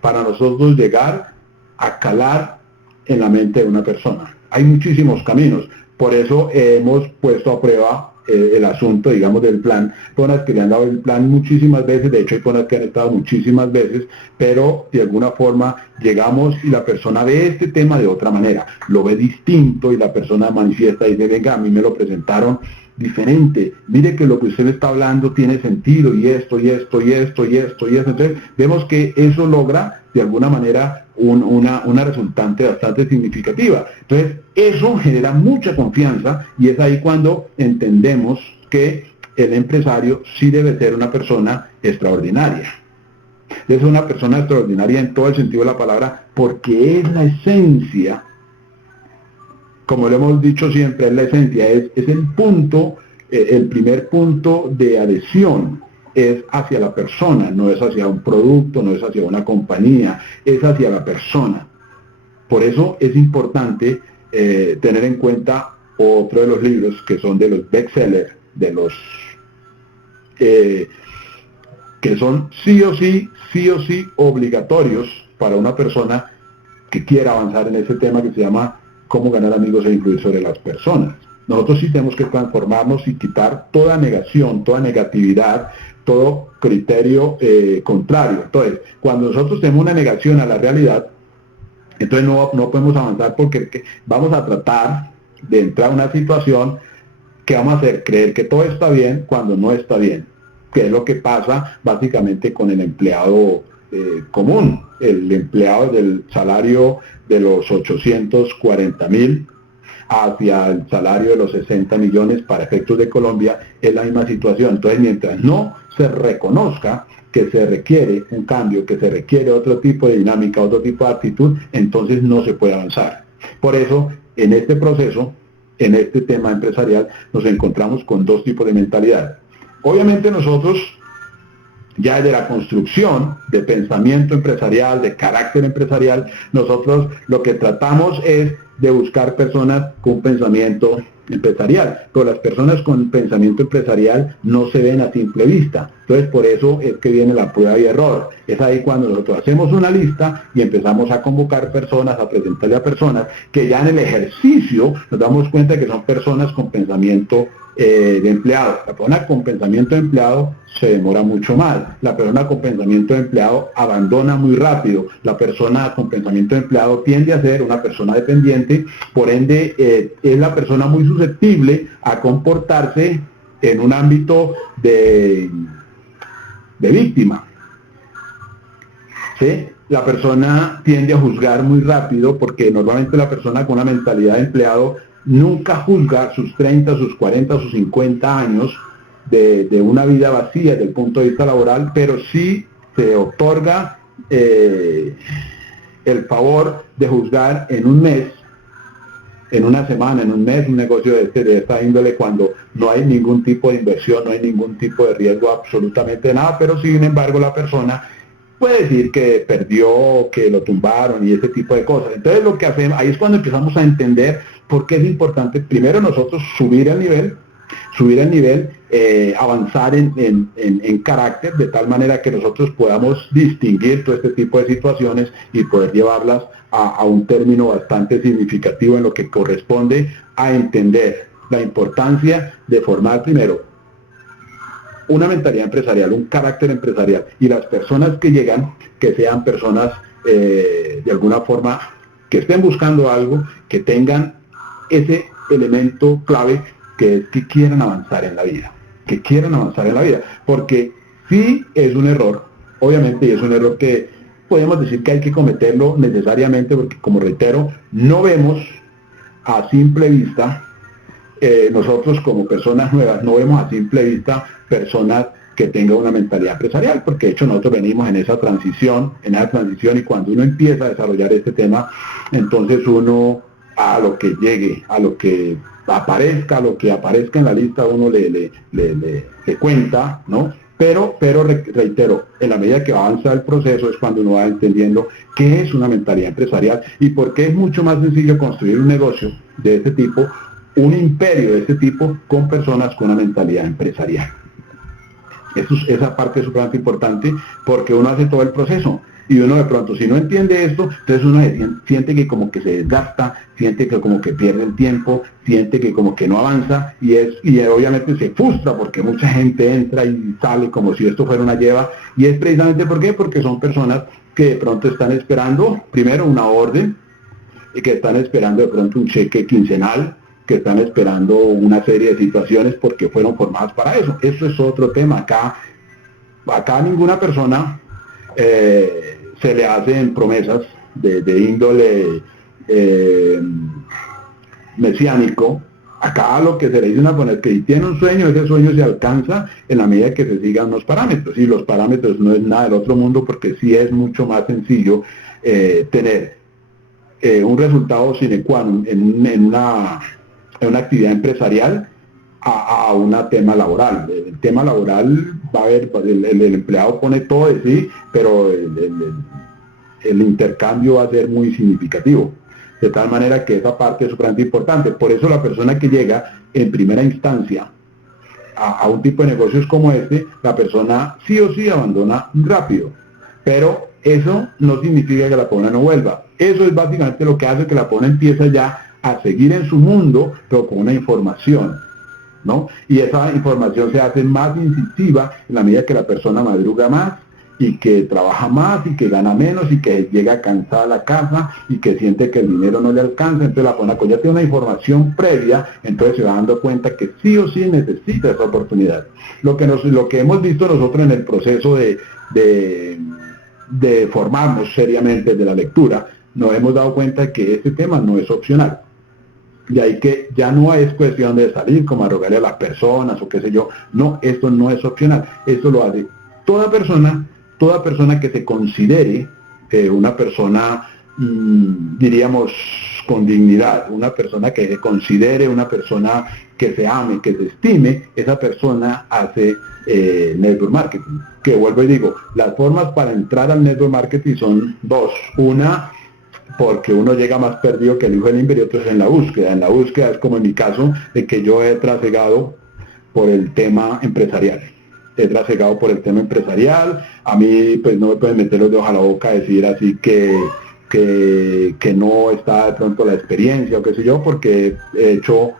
para nosotros llegar a calar en la mente de una persona. Hay muchísimos caminos. Por eso hemos puesto a prueba el asunto, digamos, del plan. Personas que le han dado el plan muchísimas veces, de hecho hay personas que han estado muchísimas veces, pero de alguna forma llegamos y la persona ve este tema de otra manera, lo ve distinto, y la persona manifiesta y dice, venga, a mí me lo presentaron diferente, mire que lo que usted me está hablando tiene sentido, y esto. Entonces vemos que eso logra de alguna manera una resultante bastante significativa. Entonces eso genera mucha confianza, y es ahí cuando entendemos que el empresario sí debe ser una persona extraordinaria. Debe ser una persona extraordinaria en todo el sentido de la palabra, porque es la esencia. Como lo hemos dicho siempre, es la esencia, es el punto, el primer punto de adhesión es hacia la persona, no es hacia un producto, no es hacia una compañía, es hacia la persona. Por eso es importante tener en cuenta otro de los libros que son de los bestsellers, de los que son sí o sí obligatorios para una persona que quiera avanzar en ese tema que se llama cómo ganar amigos e influir sobre las personas. Nosotros sí tenemos que transformarnos y quitar toda negación, toda negatividad, todo criterio contrario. Entonces, cuando nosotros tenemos una negación a la realidad, entonces no podemos avanzar porque vamos a tratar de entrar a una situación que vamos a hacer creer que todo está bien cuando no está bien, que es lo que pasa básicamente con el empleado común, el empleado del salario de los 840.000 hacia el salario de los 60 millones para efectos de Colombia, es la misma situación. Entonces, mientras no se reconozca que se requiere un cambio, que se requiere otro tipo de dinámica, otro tipo de actitud, entonces no se puede avanzar. Por eso, en este proceso, en este tema empresarial, nos encontramos con dos tipos de mentalidad. Obviamente nosotros, ya desde la construcción de pensamiento empresarial, de carácter empresarial, nosotros lo que tratamos es de buscar personas con pensamiento empresarial, pero las personas con pensamiento empresarial no se ven a simple vista. Entonces, por eso es que viene la prueba y error. Es ahí cuando nosotros hacemos una lista y empezamos a convocar personas, a presentarle a personas que ya en el ejercicio nos damos cuenta que son personas con pensamiento de empleado. La persona con pensamiento de empleado se demora mucho más. La persona con pensamiento de empleado abandona muy rápido. La persona con pensamiento de empleado tiende a ser una persona dependiente, por ende es la persona muy susceptible a comportarse en un ámbito de víctima. ¿Sí? La persona tiende a juzgar muy rápido porque normalmente la persona con una mentalidad de empleado nunca juzga sus 30, sus 40, sus 50 años de una vida vacía desde el punto de vista laboral, pero sí se otorga el favor de juzgar en un mes, en una semana, en un mes, un negocio de esta índole cuando no hay ningún tipo de inversión, no hay ningún tipo de riesgo, absolutamente nada, pero sin embargo la persona puede decir que perdió, que lo tumbaron y ese tipo de cosas. Entonces lo que hacemos, ahí es cuando empezamos a entender por qué es importante primero nosotros subir el nivel, avanzar en carácter, de tal manera que nosotros podamos distinguir todo este tipo de situaciones y poder llevarlas a un término bastante significativo en lo que corresponde a entender la importancia de formar primero una mentalidad empresarial, un carácter empresarial, y las personas que llegan, que sean personas de alguna forma que estén buscando algo, que tengan ese elemento clave que es que quieran avanzar en la vida, porque sí es un error, obviamente, y es un error que podemos decir que hay que cometerlo necesariamente, porque como reitero, no vemos a simple vista, nosotros como personas nuevas no vemos a simple vista personas que tengan una mentalidad empresarial, porque de hecho nosotros venimos en esa transición, y cuando uno empieza a desarrollar este tema, entonces uno a lo que llegue, a lo que aparezca en la lista, uno le cuenta, ¿no? Pero reitero, en la medida que avanza el proceso es cuando uno va entendiendo qué es una mentalidad empresarial y por qué es mucho más sencillo construir un negocio de este tipo, un imperio de este tipo con personas con una mentalidad empresarial. Esa parte es súper importante porque uno hace todo el proceso y uno de pronto, si no entiende esto, entonces uno siente que como que se desgasta, siente que como que pierde el tiempo, siente que como que no avanza y obviamente se frustra porque mucha gente entra y sale como si esto fuera una lleva, y es precisamente ¿por qué? Porque son personas que de pronto están esperando primero una orden y que están esperando de pronto un cheque quincenal, que están esperando una serie de situaciones porque fueron formadas para eso. Eso es otro tema. Acá ninguna persona se le hacen promesas de índole mesiánico. Acá lo que se le dice una persona es que si tiene un sueño, ese sueño se alcanza en la medida que se sigan unos parámetros. Y los parámetros no es nada del otro mundo, porque sí es mucho más sencillo tener un resultado sine qua non en una actividad empresarial a un tema laboral. El tema laboral va a haber, el empleado pone todo de sí, pero el intercambio va a ser muy significativo. De tal manera que esa parte es súper importante. Por eso la persona que llega en primera instancia a un tipo de negocios como este, la persona sí o sí abandona rápido. Pero eso no significa que la persona no vuelva. Eso es básicamente lo que hace que la persona empiece ya a seguir en su mundo, pero con una información, ¿no? Y esa información se hace más incisiva en la medida que la persona madruga más y que trabaja más y que gana menos y que llega cansada a la casa y que siente que el dinero no le alcanza. Entonces la persona ya tiene una información previa, entonces se va dando cuenta que sí o sí necesita esa oportunidad. Lo que hemos visto nosotros en el proceso de formarnos seriamente de la lectura, nos hemos dado cuenta que este tema no es opcional. De ahí que ya no es cuestión de salir como a rogarle a las personas o qué sé yo. No, esto no es opcional. Esto lo hace toda persona que se considere una persona, diríamos, con dignidad, una persona que se considere una persona que se ame, que se estime. Esa persona hace network marketing. Que vuelvo y digo, las formas para entrar al network marketing son dos. Una, porque uno llega más perdido que el hijo del imperio, y otro es en la búsqueda. En la búsqueda es como en mi caso, de que yo he trasegado por el tema empresarial. He trasegado por el tema empresarial. A mí pues no me pueden meter los dedos a la boca a decir así que no está de pronto la experiencia o qué sé yo, porque he hecho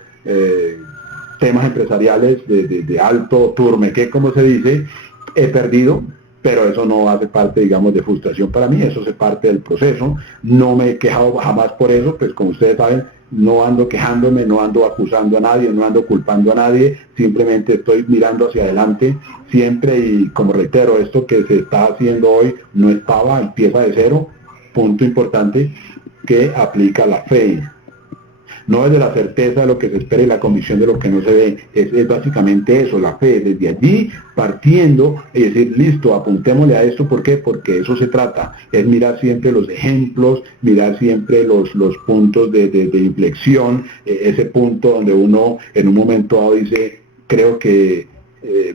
temas empresariales de alto turmeque, como se dice. He perdido, pero eso no hace parte, digamos, de frustración para mí, eso hace parte del proceso. No me he quejado jamás por eso, pues como ustedes saben, no ando quejándome, no ando acusando a nadie, no ando culpando a nadie, simplemente estoy mirando hacia adelante siempre. Y como reitero, esto que se está haciendo hoy no estaba, empieza de cero. Punto importante, que aplica la fe. No es de la certeza de lo que se espera y la convicción de lo que no se ve. Es básicamente eso, la fe. Desde allí, partiendo y decir, listo, apuntémosle a esto. ¿Por qué? Porque eso se trata. Es mirar siempre los ejemplos, mirar siempre los puntos de inflexión, ese punto donde uno en un momento dado dice, creo que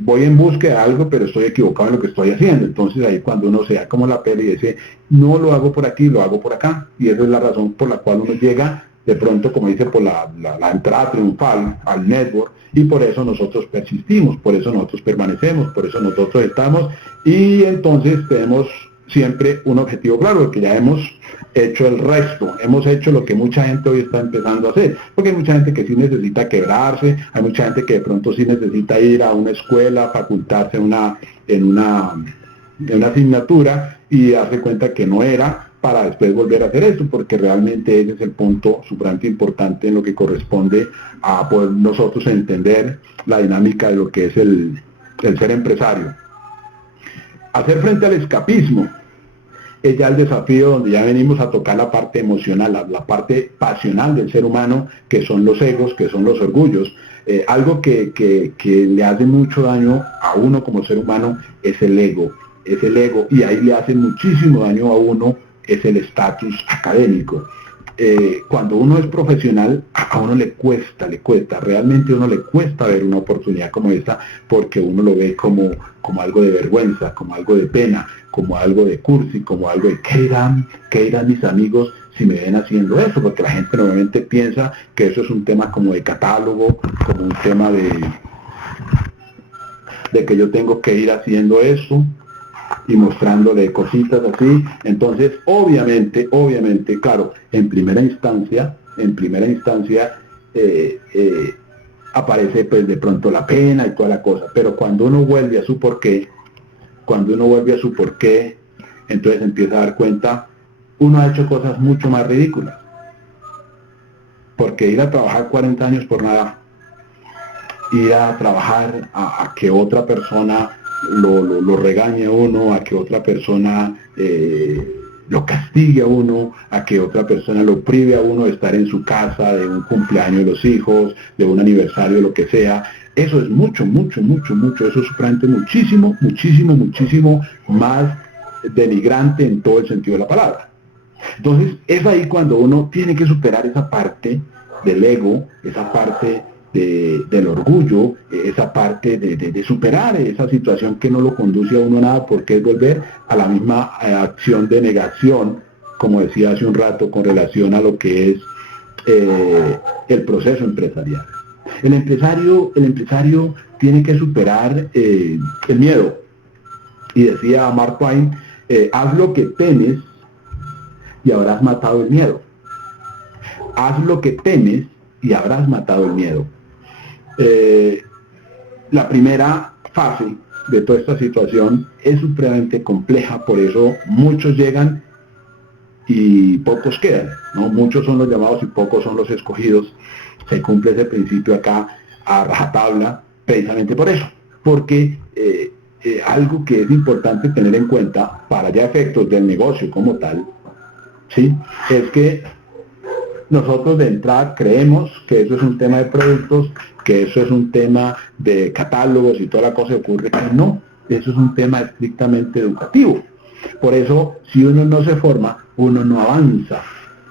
voy en búsqueda de algo, pero estoy equivocado en lo que estoy haciendo. Entonces ahí cuando uno se da como la peli y dice, no lo hago por aquí, lo hago por acá. Y esa es la razón por la cual uno llega de pronto, como dice, por la entrada triunfal al network, y por eso nosotros persistimos, por eso nosotros permanecemos, por eso nosotros estamos. Y entonces tenemos siempre un objetivo claro, porque ya hemos hecho el resto, hemos hecho lo que mucha gente hoy está empezando a hacer, porque hay mucha gente que sí necesita quebrarse, hay mucha gente que de pronto sí necesita ir a una escuela, facultarse en una asignatura y darse cuenta que no era, para después volver a hacer esto, porque realmente ese es el punto sumamente importante en lo que corresponde a poder nosotros entender la dinámica de lo que es el ser empresario. Hacer frente al escapismo es ya el desafío donde ya venimos a tocar la parte emocional, la parte pasional del ser humano, que son los egos, que son los orgullos. Algo que le hace mucho daño a uno como ser humano es el ego, y ahí le hace muchísimo daño a uno es el estatus académico. Cuando uno es profesional, a uno le cuesta, realmente a uno le cuesta ver una oportunidad como esta, porque uno lo ve como algo de vergüenza, como algo de pena, como algo de cursi, como algo de ¿qué dirán mis amigos si me ven haciendo eso? Porque la gente normalmente piensa que eso es un tema como de catálogo, como un tema de que yo tengo que ir haciendo eso y mostrándole cositas así. Entonces, obviamente, claro, en primera instancia, aparece pues de pronto la pena y toda la cosa, pero cuando uno vuelve a su porqué, entonces empieza a dar cuenta, uno ha hecho cosas mucho más ridículas, porque ir a trabajar 40 años por nada, ir a trabajar a que otra persona lo regañe a uno, a que otra persona lo castigue a uno, a que otra persona lo prive a uno de estar en su casa, de un cumpleaños de los hijos, de un aniversario, de lo que sea. Eso es mucho, eso es realmente muchísimo más denigrante en todo el sentido de la palabra. Entonces, es ahí cuando uno tiene que superar esa parte del ego, esa parte del orgullo, esa parte de superar esa situación que no lo conduce a uno a nada, porque es volver a la misma acción de negación, como decía hace un rato, con relación a lo que es el proceso empresarial. El empresario tiene que superar el miedo. Y decía Mark Twain, haz lo que temes y habrás matado el miedo. Haz lo que temes y habrás matado el miedo. La primera fase de toda esta situación es supremamente compleja, por eso muchos llegan y pocos quedan, ¿no? Muchos son los llamados y pocos son los escogidos. Se cumple ese principio acá a rajatabla precisamente por eso, porque algo que es importante tener en cuenta para ya efectos del negocio como tal, ¿sí? Es que nosotros de entrada creemos que eso es un tema de productos, que eso es un tema de catálogos y toda la cosa, ocurre que no, eso es un tema estrictamente educativo. Por eso, si uno no se forma, uno no avanza,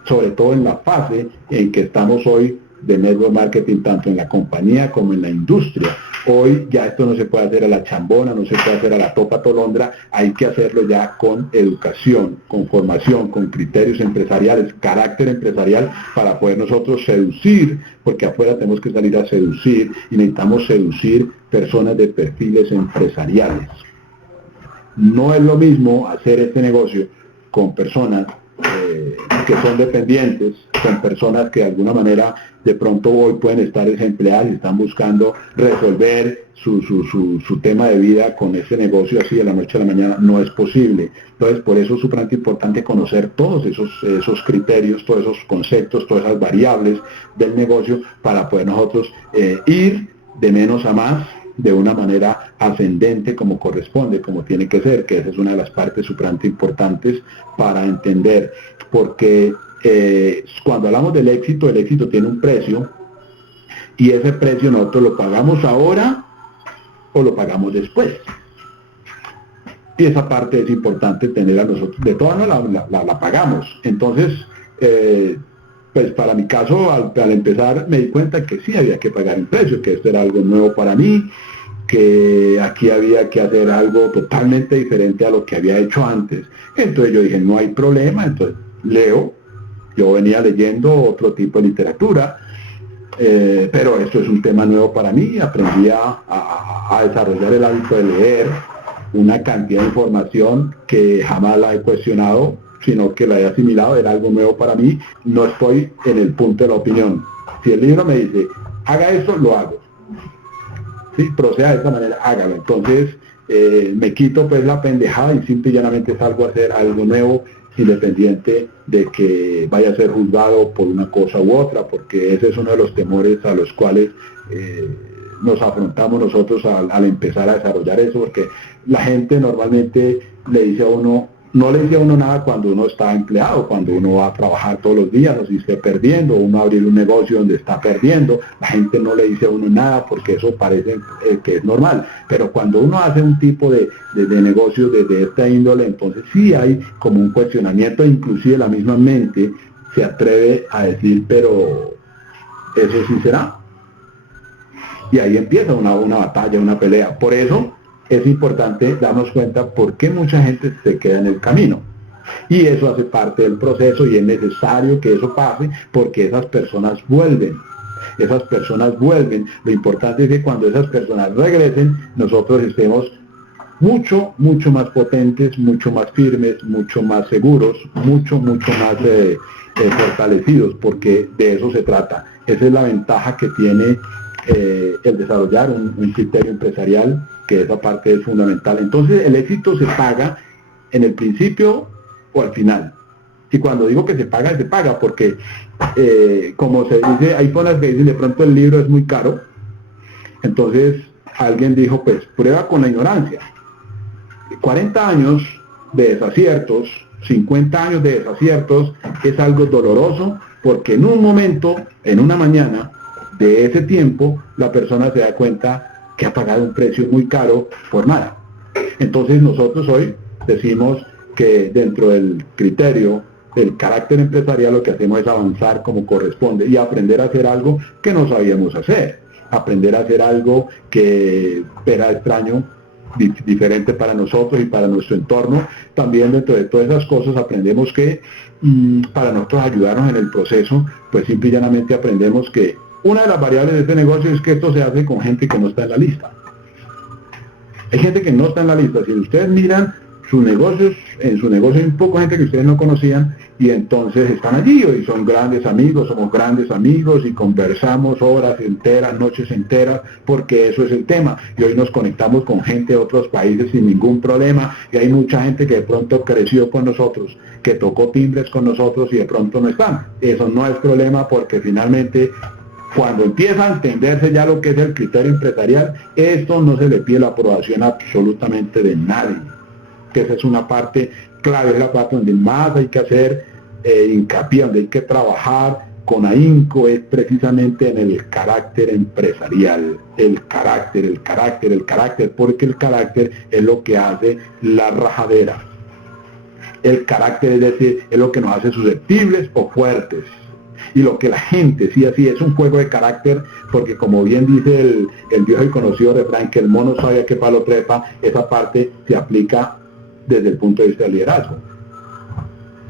sobre todo en la fase en que estamos hoy de network marketing, tanto en la compañía como en la industria. Hoy ya esto no se puede hacer a la chambona, no se puede hacer a la topa tolondra, hay que hacerlo ya con educación, con formación, con criterios empresariales, carácter empresarial, para poder nosotros seducir, porque afuera tenemos que salir a seducir y necesitamos seducir personas de perfiles empresariales. No es lo mismo hacer este negocio con personas que son dependientes, con personas que de alguna manera de pronto hoy pueden estar desempleadas y están buscando resolver su tema de vida con ese negocio así de la noche a la mañana. No es posible. Entonces, por eso es súper importante conocer todos esos criterios, todos esos conceptos, todas esas variables del negocio para poder nosotros ir de menos a más, de una manera ascendente como corresponde, como tiene que ser, que esa es una de las partes súper importantes para entender, porque cuando hablamos del éxito, el éxito tiene un precio, y ese precio nosotros lo pagamos ahora o lo pagamos después. Y esa parte es importante tener a nosotros, de todas la pagamos. Entonces, pues para mi caso, al empezar me di cuenta que sí había que pagar un precio, que esto era algo nuevo para mí, que aquí había que hacer algo totalmente diferente a lo que había hecho antes. Entonces yo dije, no hay problema, entonces leo. Yo venía leyendo otro tipo de literatura, pero esto es un tema nuevo para mí. Aprendí a desarrollar el hábito de leer una cantidad de información que jamás la he cuestionado, sino que la he asimilado, era algo nuevo para mí. No estoy en el punto de la opinión. Si el libro me dice, haga esto, lo hago. ¿Sí? Proceda de esta manera, hágalo. Entonces, me quito pues la pendejada y simple y llanamente salgo a hacer algo nuevo, independiente de que vaya a ser juzgado por una cosa u otra, porque ese es uno de los temores a los cuales nos afrontamos nosotros al empezar a desarrollar eso, porque la gente normalmente le dice a uno, no le dice a uno nada cuando uno está empleado, cuando uno va a trabajar todos los días, o si esté perdiendo, o uno va a abrir un negocio donde está perdiendo, la gente no le dice a uno nada porque eso parece que es normal. Pero cuando uno hace un tipo de negocio de esta índole, entonces sí hay como un cuestionamiento, inclusive la misma mente se atreve a decir, pero ¿eso sí será? Y ahí empieza una batalla, una pelea. Por eso es importante darnos cuenta por qué mucha gente se queda en el camino. Y eso hace parte del proceso y es necesario que eso pase porque esas personas vuelven. Esas personas vuelven. Lo importante es que cuando esas personas regresen, nosotros estemos mucho más potentes, mucho más firmes, mucho más seguros, mucho más fortalecidos, porque de eso se trata. Esa es la ventaja que tiene el desarrollar un criterio empresarial, que esa parte es fundamental. Entonces el éxito se paga en el principio o al final. Y cuando digo que se paga porque como se dice, hay zonas que dicen de pronto el libro es muy caro. Entonces alguien dijo, pues prueba con la ignorancia. 40 años de desaciertos, 50 años de desaciertos es algo doloroso, porque en un momento, en una mañana de ese tiempo, la persona se da cuenta que ha pagado un precio muy caro por nada. Entonces nosotros hoy decimos que dentro del criterio del carácter empresarial lo que hacemos es avanzar como corresponde y aprender a hacer algo que no sabíamos hacer, aprender a hacer algo que era extraño, diferente para nosotros y para nuestro entorno. También dentro de todas esas cosas aprendemos que para nosotros ayudarnos en el proceso, pues simple y llanamente aprendemos que una de las variables de este negocio es que esto se hace con gente que no está en la lista. Hay gente que no está en la lista. Si ustedes miran sus negocios, en su negocio hay un poco de gente que ustedes no conocían y entonces están allí y son grandes amigos, somos grandes amigos y conversamos horas enteras, noches enteras, porque eso es el tema. Y hoy nos conectamos con gente de otros países sin ningún problema y hay mucha gente que de pronto creció con nosotros, que tocó timbres con nosotros y de pronto no están. Eso no es problema porque finalmente cuando empieza a entenderse ya lo que es el criterio empresarial, esto no se le pide la aprobación absolutamente de nadie. Que esa es una parte clave, es la parte donde más hay que hacer hincapié, donde hay que trabajar con ahínco, es precisamente en el carácter empresarial, el carácter, porque el carácter es lo que hace la rajadera. El carácter, es decir, es lo que nos hace susceptibles o fuertes. Y lo que la gente, sí, así es un juego de carácter, porque como bien dice el viejo y conocido refrán, que el mono sabe a qué palo trepa, esa parte se aplica desde el punto de vista del liderazgo.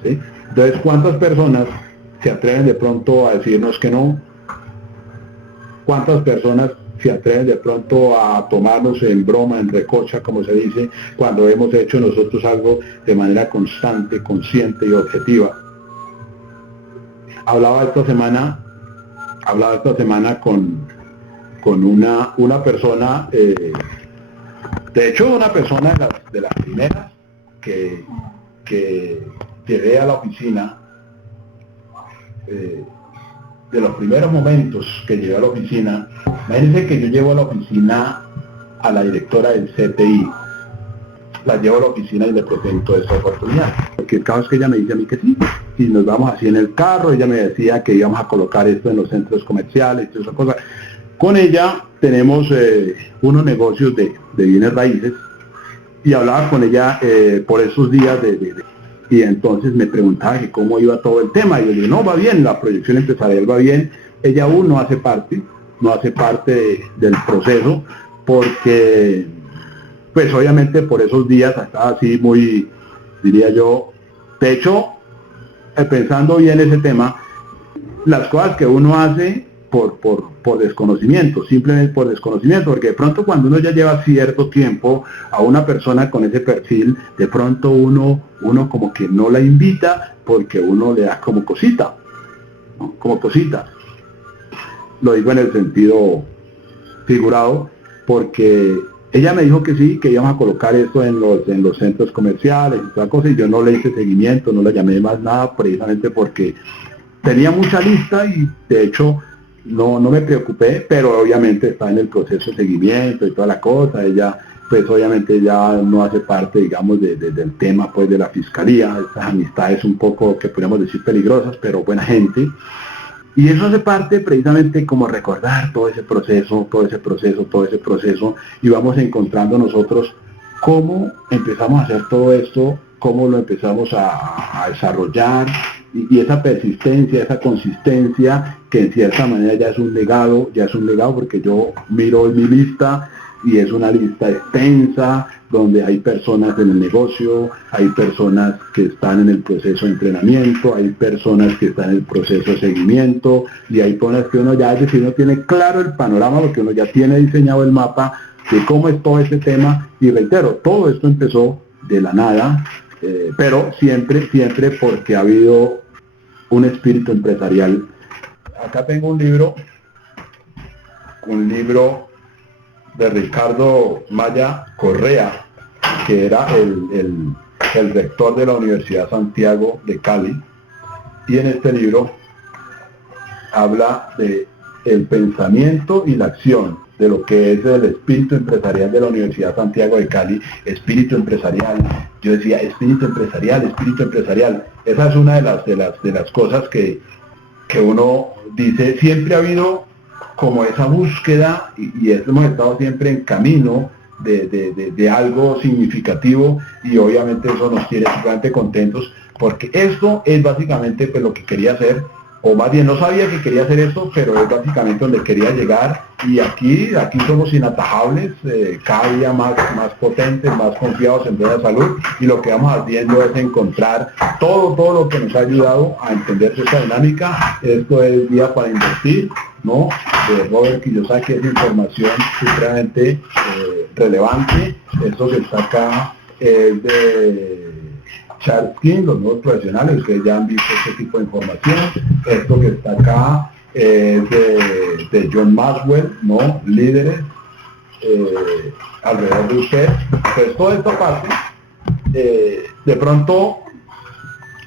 ¿Sí? Entonces, ¿cuántas personas se atreven de pronto a decirnos que no? ¿Cuántas personas se atreven de pronto a tomarnos en broma, en recocha, como se dice, cuando hemos hecho nosotros algo de manera constante, consciente y objetiva? Hablaba esta semana con una persona, de hecho una persona de las primeras que llegué a la oficina, de los primeros momentos que llegué a la oficina. Imagínense que yo llevo a la oficina a la directora del CTI, la llevo a la oficina y le presento esta oportunidad, porque cada vez que ella me dice a mí que sí, y nos vamos así en el carro, ella me decía que íbamos a colocar esto en los centros comerciales y todas esas cosas. Con ella tenemos unos negocios de bienes raíces, y hablaba con ella por esos días y entonces me preguntaba que cómo iba todo el tema, y yo le dije, no, va bien, la proyección empresarial va bien. Ella aún no hace parte del proceso, porque pues obviamente por esos días estaba así muy, diría yo, de hecho, pensando bien ese tema, las cosas que uno hace por desconocimiento, simplemente por desconocimiento, porque de pronto cuando uno ya lleva cierto tiempo a una persona con ese perfil, de pronto uno como que no la invita porque uno le da como cosita, ¿no? Como cosita. Lo digo en el sentido figurado, porque ella me dijo que sí, que íbamos a colocar esto en los centros comerciales y toda cosa, y yo no le hice seguimiento, no le llamé más nada, precisamente porque tenía mucha lista y de hecho no me preocupé, pero obviamente está en el proceso de seguimiento y toda la cosa. Ella pues obviamente ya no hace parte, digamos, del tema pues de la fiscalía, esas amistades un poco que podríamos decir peligrosas, pero buena gente. Y eso hace parte precisamente como recordar todo ese proceso, y vamos encontrando nosotros cómo empezamos a hacer todo esto, cómo lo empezamos a desarrollar, y esa persistencia, esa consistencia, que en cierta manera ya es un legado, porque yo miro en mi lista y es una lista extensa, donde hay personas en el negocio, hay personas que están en el proceso de entrenamiento, hay personas que están en el proceso de seguimiento, y hay personas que uno ya, es decir, uno tiene claro el panorama, porque uno ya tiene diseñado el mapa de cómo es todo este tema, y reitero, todo esto empezó de la nada, pero siempre porque ha habido un espíritu empresarial. Acá tengo un libro de Ricardo Maya Correa, que era el rector de la Universidad Santiago de Cali, y en este libro habla de el pensamiento y la acción de lo que es el espíritu empresarial de la Universidad Santiago de Cali. Espíritu empresarial, yo decía espíritu empresarial, esa es una de las cosas que uno dice. Siempre ha habido como esa búsqueda, y hemos estado siempre en camino de algo significativo, y obviamente eso nos tiene bastante contentos, porque esto es básicamente pues lo que quería hacer, o más bien no sabía que quería hacer esto, pero es básicamente donde quería llegar, y aquí somos inatajables, cada día más potentes, más confiados en Buena Salud, y lo que vamos haciendo es encontrar todo lo que nos ha ayudado a entender esta dinámica. Esto es Día para Invertir, ¿no?, de Robert Kiyosaki. Es información supremamente relevante. Esto que está acá es de Charles King, los nuevos profesionales, ustedes ya han visto este tipo de información. Esto que está acá es de John Maxwell, ¿no? Líderes alrededor de usted. Pues toda esta parte, de pronto,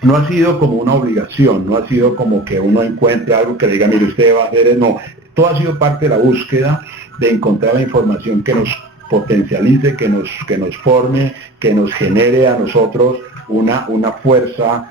no ha sido como una obligación, no ha sido como que uno encuentre algo que le diga, mire, usted va a hacer, no. Todo ha sido parte de la búsqueda de encontrar la información que nos potencialice, que nos forme, que nos genere a nosotros una fuerza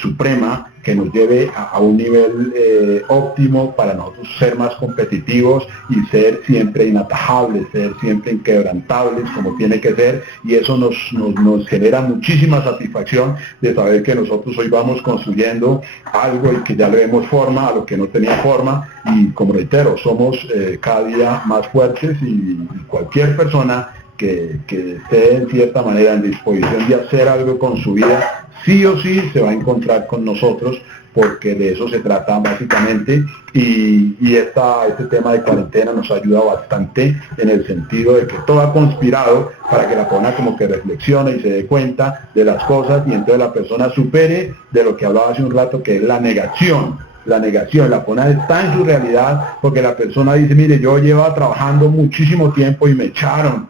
suprema que nos lleve a un nivel óptimo para nosotros ser más competitivos y ser siempre inatajables, ser siempre inquebrantables como tiene que ser, y eso nos genera muchísima satisfacción de saber que nosotros hoy vamos construyendo algo y que ya le demos forma a lo que no tenía forma, y como reitero, somos cada día más fuertes, y cualquier persona que esté en cierta manera en disposición de hacer algo con su vida, sí o sí se va a encontrar con nosotros, porque de eso se trata básicamente, y este tema de cuarentena nos ha ayudado bastante en el sentido de que todo ha conspirado para que la persona como que reflexione y se dé cuenta de las cosas, y entonces la persona supere de lo que hablaba hace un rato, que es la negación. La negación, la persona está en su realidad, porque la persona dice, mire, yo llevaba trabajando muchísimo tiempo y me echaron,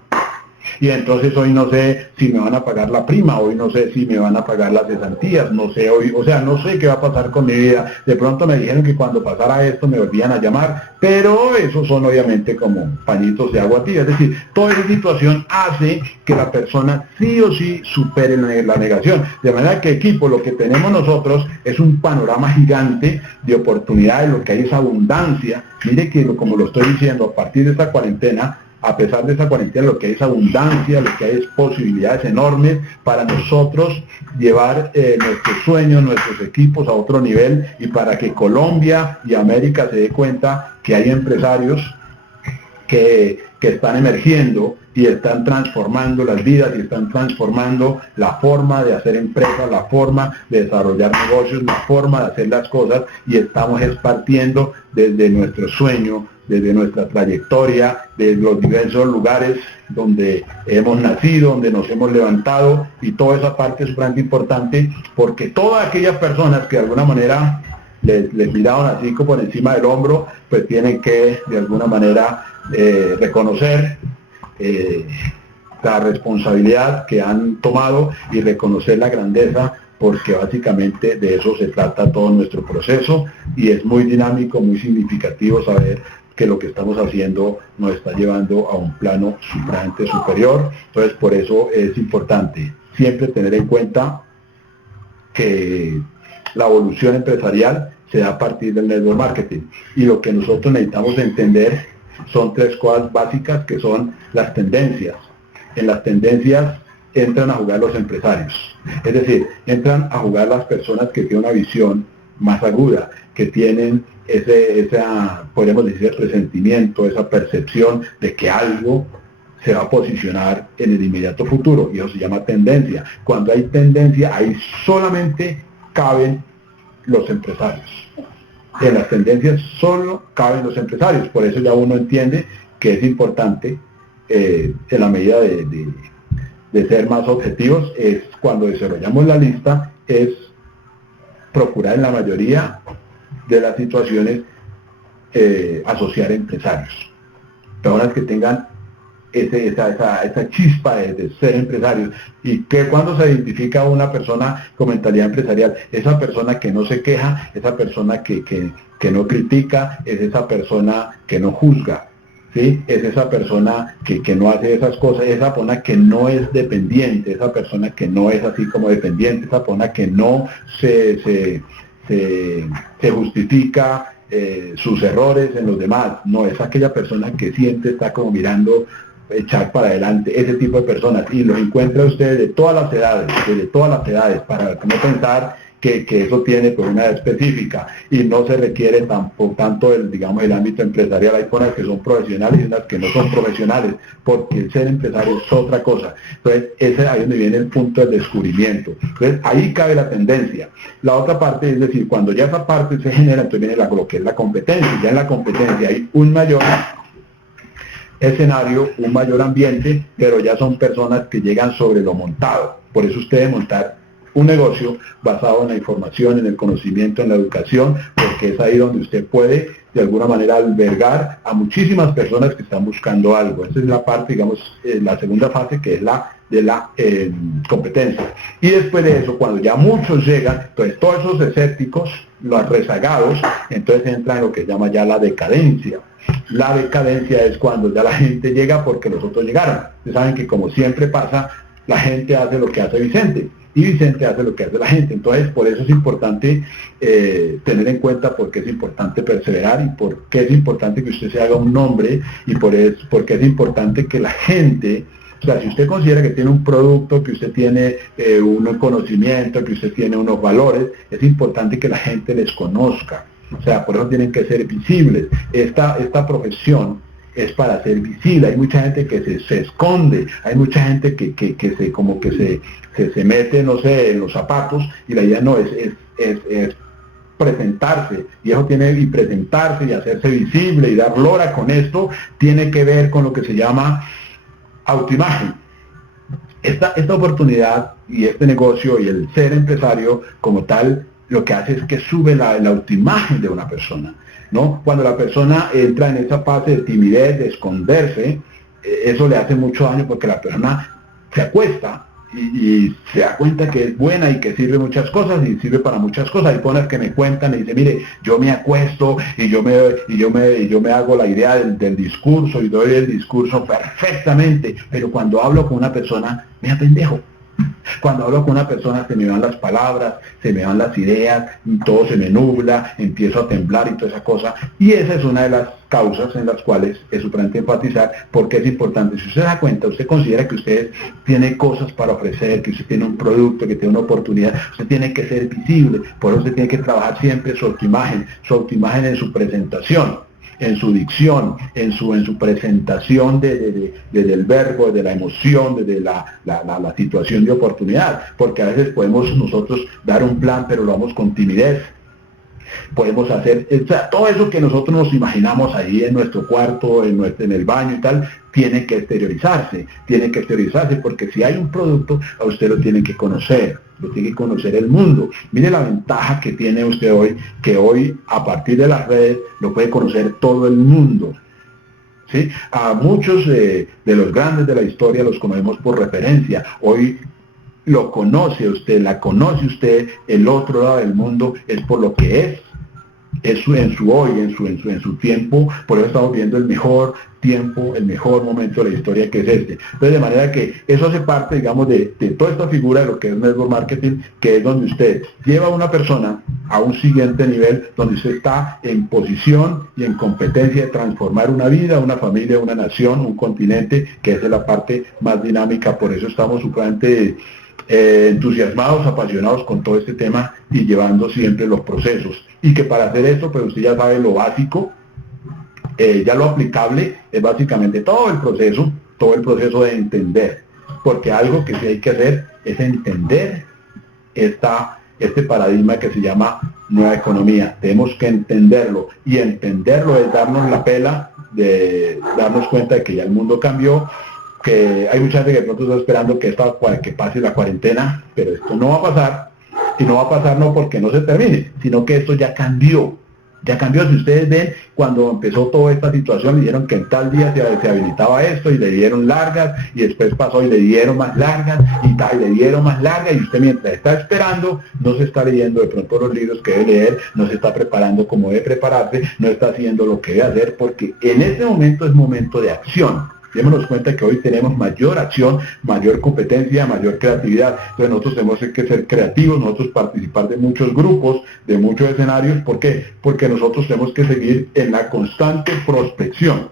y entonces hoy no sé si me van a pagar la prima, hoy no sé si me van a pagar las cesantías, no sé hoy, o sea, no sé qué va a pasar con mi vida. De pronto me dijeron que cuando pasara esto me volvían a llamar, pero esos son obviamente como pañitos de agua tibia. Es decir, toda esa situación hace que la persona sí o sí supere la negación. De manera que, equipo, lo que tenemos nosotros es un panorama gigante de oportunidades, lo que hay es abundancia. Mire que, como lo estoy diciendo, a partir de esta cuarentena, a pesar de esa cuarentena, lo que hay es abundancia, lo que hay es posibilidades enormes para nosotros llevar nuestros sueños, nuestros equipos a otro nivel, y para que Colombia y América se dé cuenta que hay empresarios que están emergiendo y están transformando las vidas y están transformando la forma de hacer empresas, la forma de desarrollar negocios, la forma de hacer las cosas, y estamos partiendo desde nuestro sueño, desde nuestra trayectoria, de los diversos lugares donde hemos nacido, donde nos hemos levantado, y toda esa parte es bastante importante, porque todas aquellas personas que de alguna manera les miraron así como por encima del hombro, pues tienen que de alguna manera reconocer la responsabilidad que han tomado y reconocer la grandeza, porque básicamente de eso se trata todo nuestro proceso, y es muy dinámico, muy significativo saber que lo que estamos haciendo nos está llevando a un plano supremamente superior. Entonces, por eso es importante siempre tener en cuenta que la evolución empresarial se da a partir del network marketing, y lo que nosotros necesitamos entender son tres cosas básicas, que son las tendencias. En las tendencias entran a jugar los empresarios, es decir, entran a jugar las personas que tienen una visión más aguda, que tienen podemos decir, presentimiento, esa percepción de que algo se va a posicionar en el inmediato futuro, y eso se llama tendencia. Cuando hay tendencia, ahí solamente caben los empresarios. En las tendencias solo caben los empresarios. Por eso ya uno entiende que es importante, en la medida de ser más objetivos, es cuando desarrollamos la lista, es procurar en la mayoría de las situaciones asociar empresarios, personas que tengan esa chispa de ser empresarios. Y que cuando se identifica una persona con mentalidad empresarial, esa persona que no se queja, esa persona que no critica, es esa persona que no juzga, ¿sí? Es esa persona que no hace esas cosas, esa persona que no es dependiente, esa persona que no es así como dependiente, esa persona que no se justifica sus errores en los demás. No, es aquella persona que siempre está como mirando, echar para adelante, ese tipo de personas, y los encuentra usted de todas las edades, para no pensar que eso tiene pues una edad específica, y no se requiere tanto el ámbito empresarial. Hay personas que son profesionales y unas que no son profesionales, porque el ser empresario es otra cosa. Entonces, ese es ahí donde viene el punto del descubrimiento. Entonces, ahí cabe la tendencia. La otra parte, es decir, cuando ya esa parte se genera, entonces viene lo que es la competencia. Ya en la competencia hay un mayor escenario, un mayor ambiente, pero ya son personas que llegan sobre lo montado. Por eso usted debe montar un negocio basado en la información, en el conocimiento, en la educación, porque es ahí donde usted puede de alguna manera albergar a muchísimas personas que están buscando algo. Esa es la parte, digamos, la segunda fase, que es la de la competencia. Y después de eso, cuando ya muchos llegan, entonces todos esos escépticos, los rezagados, entonces entra en lo que se llama ya la decadencia. La decadencia es cuando ya la gente llega porque los otros llegaron. Ustedes saben que, como siempre pasa, la gente hace lo que hace Vicente y Vicente hace lo que hace la gente. Entonces, por eso es importante tener en cuenta por qué es importante perseverar y por qué es importante que usted se haga un nombre, y por qué es importante que la gente, o sea, si usted considera que tiene un producto, que usted tiene un conocimiento, que usted tiene unos valores, es importante que la gente les conozca. O sea, por eso tienen que ser visibles. Esta profesión es para ser visible. Hay mucha gente que se esconde, hay mucha gente que se mete, no sé, en los zapatos, y la idea no es presentarse, y presentarse y hacerse visible y dar lora con esto, tiene que ver con lo que se llama autoimagen. Esta oportunidad y este negocio y el ser empresario como tal, lo que hace es que sube la autoimagen de una persona, ¿no? Cuando la persona entra en esa fase de timidez, de esconderse, eso le hace mucho daño, porque la persona se acuesta y se da cuenta que es buena y que sirve muchas cosas, y sirve para muchas cosas. Hay personas que me cuentan y dicen, mire, yo me acuesto y yo me hago la idea del discurso y doy el discurso perfectamente, pero cuando hablo con una persona me apendejo. Cuando hablo con una persona se me van las palabras, se me van las ideas, todo se me nubla, empiezo a temblar y toda esa cosa. Y esa es una de las causas en las cuales es importante enfatizar porque es importante. Si usted se da cuenta, usted considera que usted tiene cosas para ofrecer, que usted tiene un producto, que tiene una oportunidad, usted tiene que ser visible. Por eso usted tiene que trabajar siempre su autoimagen en su presentación, en su dicción, en su presentación del verbo, de la emoción, de la situación de oportunidad, porque a veces podemos nosotros dar un plan, pero lo vamos con timidez. Podemos hacer, o sea, todo eso que nosotros nos imaginamos ahí en nuestro cuarto, en el baño y tal, tiene que exteriorizarse, porque si hay un producto, a usted lo tiene que conocer, el mundo. Mire la ventaja que tiene usted hoy, que hoy a partir de las redes lo puede conocer todo el mundo. ¿Sí? A muchos de los grandes de la historia los conocemos por referencia. Hoy lo conoce usted, la conoce usted, el otro lado del mundo es por lo que es en su hoy, en su tiempo. Por eso estamos viendo el mejor tiempo, el mejor momento de la historia, que es este. Entonces, de manera que eso hace parte, digamos, de toda esta figura de lo que es network marketing, que es donde usted lleva a una persona a un siguiente nivel, donde usted está en posición y en competencia de transformar una vida, una familia, una nación, un continente, que esa es la parte más dinámica. Por eso estamos supremamente entusiasmados, apasionados con todo este tema y llevando siempre los procesos. Y que para hacer esto, pues usted ya sabe lo básico, ya lo aplicable es básicamente todo el proceso de entender, porque algo que sí hay que hacer es entender este paradigma que se llama nueva economía. Tenemos que entenderlo, y entenderlo es darnos la pela de darnos cuenta de que ya el mundo cambió, que hay mucha gente que de pronto está esperando que pase la cuarentena, pero esto no va a pasar, y no va a pasar no porque no se termine, sino que esto ya cambió. Si ustedes ven, cuando empezó toda esta situación, le dijeron que en tal día se habilitaba esto, y le dieron largas, y después pasó y le dieron más largas, y le dieron más largas, y usted, mientras está esperando, no se está leyendo de pronto los libros que debe leer, no se está preparando como debe prepararse, no está haciendo lo que debe hacer, porque en este momento es momento de acción. Démonos cuenta que hoy tenemos mayor acción, mayor competencia, mayor creatividad. Entonces nosotros tenemos que ser creativos, nosotros participar de muchos grupos, de muchos escenarios. ¿Por qué? Porque nosotros tenemos que seguir en la constante prospección.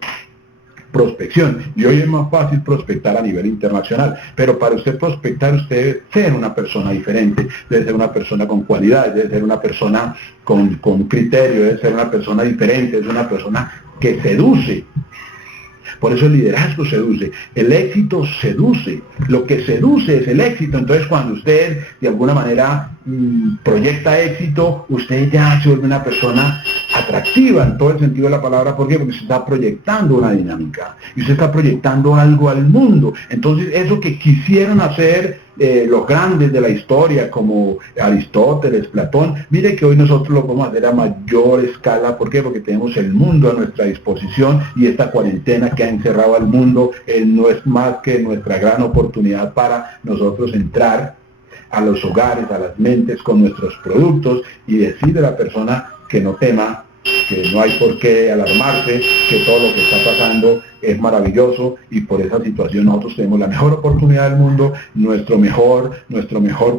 Y hoy es más fácil prospectar a nivel internacional, pero para usted prospectar, usted debe ser una persona diferente, debe ser una persona con cualidades, debe ser una persona con criterio, debe ser una persona diferente, es una persona que seduce. Por eso el liderazgo seduce, el éxito seduce, lo que seduce es el éxito. Entonces, cuando usted de alguna manera proyecta éxito, usted ya se vuelve una persona atractiva en todo el sentido de la palabra. ¿Por qué? Porque se está proyectando una dinámica y usted está proyectando algo al mundo. Entonces eso que quisieron hacer los grandes de la historia como Aristóteles, Platón, mire que hoy nosotros lo podemos hacer a mayor escala. ¿Por qué? Porque tenemos el mundo a nuestra disposición y esta cuarentena que ha encerrado al mundo no es más que nuestra gran oportunidad para nosotros entrar a los hogares, a las mentes con nuestros productos y decirle a la persona que no tema, que no hay por qué alarmarse, que todo lo que está pasando es maravilloso y por esa situación nosotros tenemos la mejor oportunidad del mundo, nuestro mejor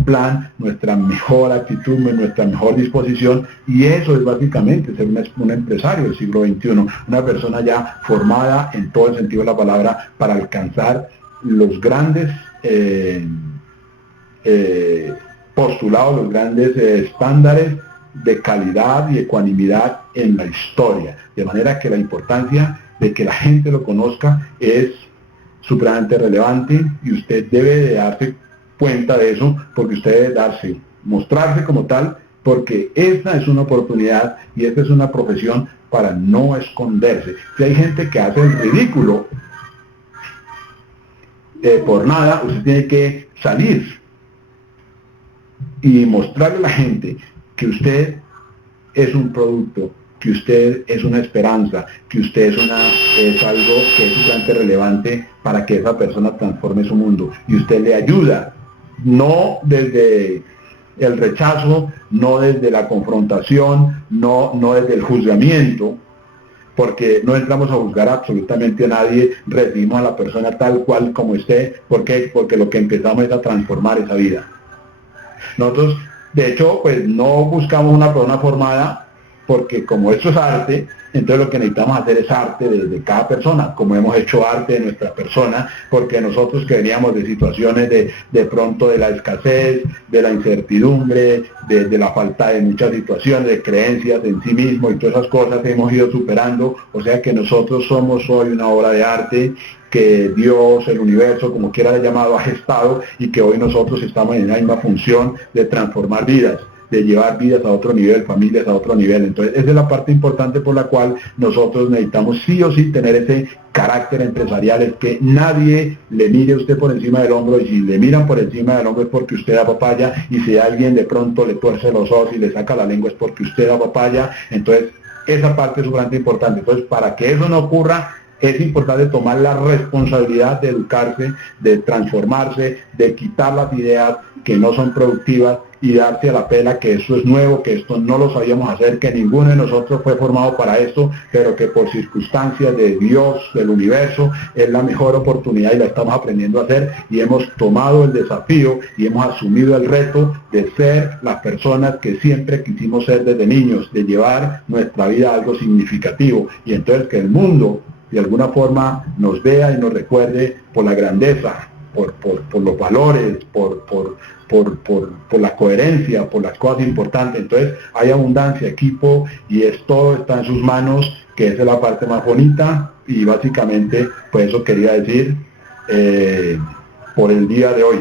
plan, nuestra mejor actitud, nuestra mejor disposición, y eso es básicamente ser un empresario del siglo XXI, una persona ya formada en todo el sentido de la palabra para alcanzar los grandes postulados, los grandes estándares de calidad y ecuanimidad en la historia, de manera que la importancia de que la gente lo conozca es supremamente relevante y usted debe de darse cuenta de eso, porque usted debe mostrarse como tal, porque esta es una oportunidad y esta es una profesión para no esconderse. Si hay gente que hace el ridículo por nada, usted tiene que salir y mostrarle a la gente que usted es un producto, que usted es una esperanza, que usted es algo que es bastante relevante para que esa persona transforme su mundo. Y usted le ayuda, no desde el rechazo, no desde la confrontación, no desde el juzgamiento, porque no entramos a juzgar absolutamente a nadie, recibimos a la persona tal cual como esté. ¿Por qué? Porque lo que empezamos es a transformar esa vida. Nosotros, de hecho, pues no buscamos una persona formada, porque como esto es arte, entonces lo que necesitamos hacer es arte de cada persona, como hemos hecho arte de nuestra persona, porque nosotros que veníamos de situaciones de pronto de la escasez, de la incertidumbre, de la falta de muchas situaciones, de creencias en sí mismo y todas esas cosas hemos ido superando, o sea que nosotros somos hoy una obra de arte que Dios, el universo, como quiera de llamado, ha gestado y que hoy nosotros estamos en la misma función de transformar vidas, de llevar vidas a otro nivel, familias a otro nivel. Entonces esa es la parte importante por la cual nosotros necesitamos sí o sí tener ese carácter empresarial, es que nadie le mire a usted por encima del hombro, y si le miran por encima del hombro es porque usted da papaya, y si alguien de pronto le tuerce los ojos y le saca la lengua es porque usted da papaya. Entonces esa parte es bastante importante. Entonces, para que eso no ocurra, es importante tomar la responsabilidad de educarse, de transformarse, de quitar las ideas que no son productivas y darse a la pela que esto es nuevo, que esto no lo sabíamos hacer, que ninguno de nosotros fue formado para esto, pero que por circunstancias de Dios, del universo, es la mejor oportunidad y la estamos aprendiendo a hacer, y hemos tomado el desafío y hemos asumido el reto de ser las personas que siempre quisimos ser desde niños, de llevar nuestra vida a algo significativo, y entonces que el mundo de alguna forma nos vea y nos recuerde por la grandeza, por los valores, por la coherencia, por las cosas importantes. Entonces hay abundancia, equipo, y todo está en sus manos, que esa es la parte más bonita, y básicamente pues eso quería decir por el día de hoy.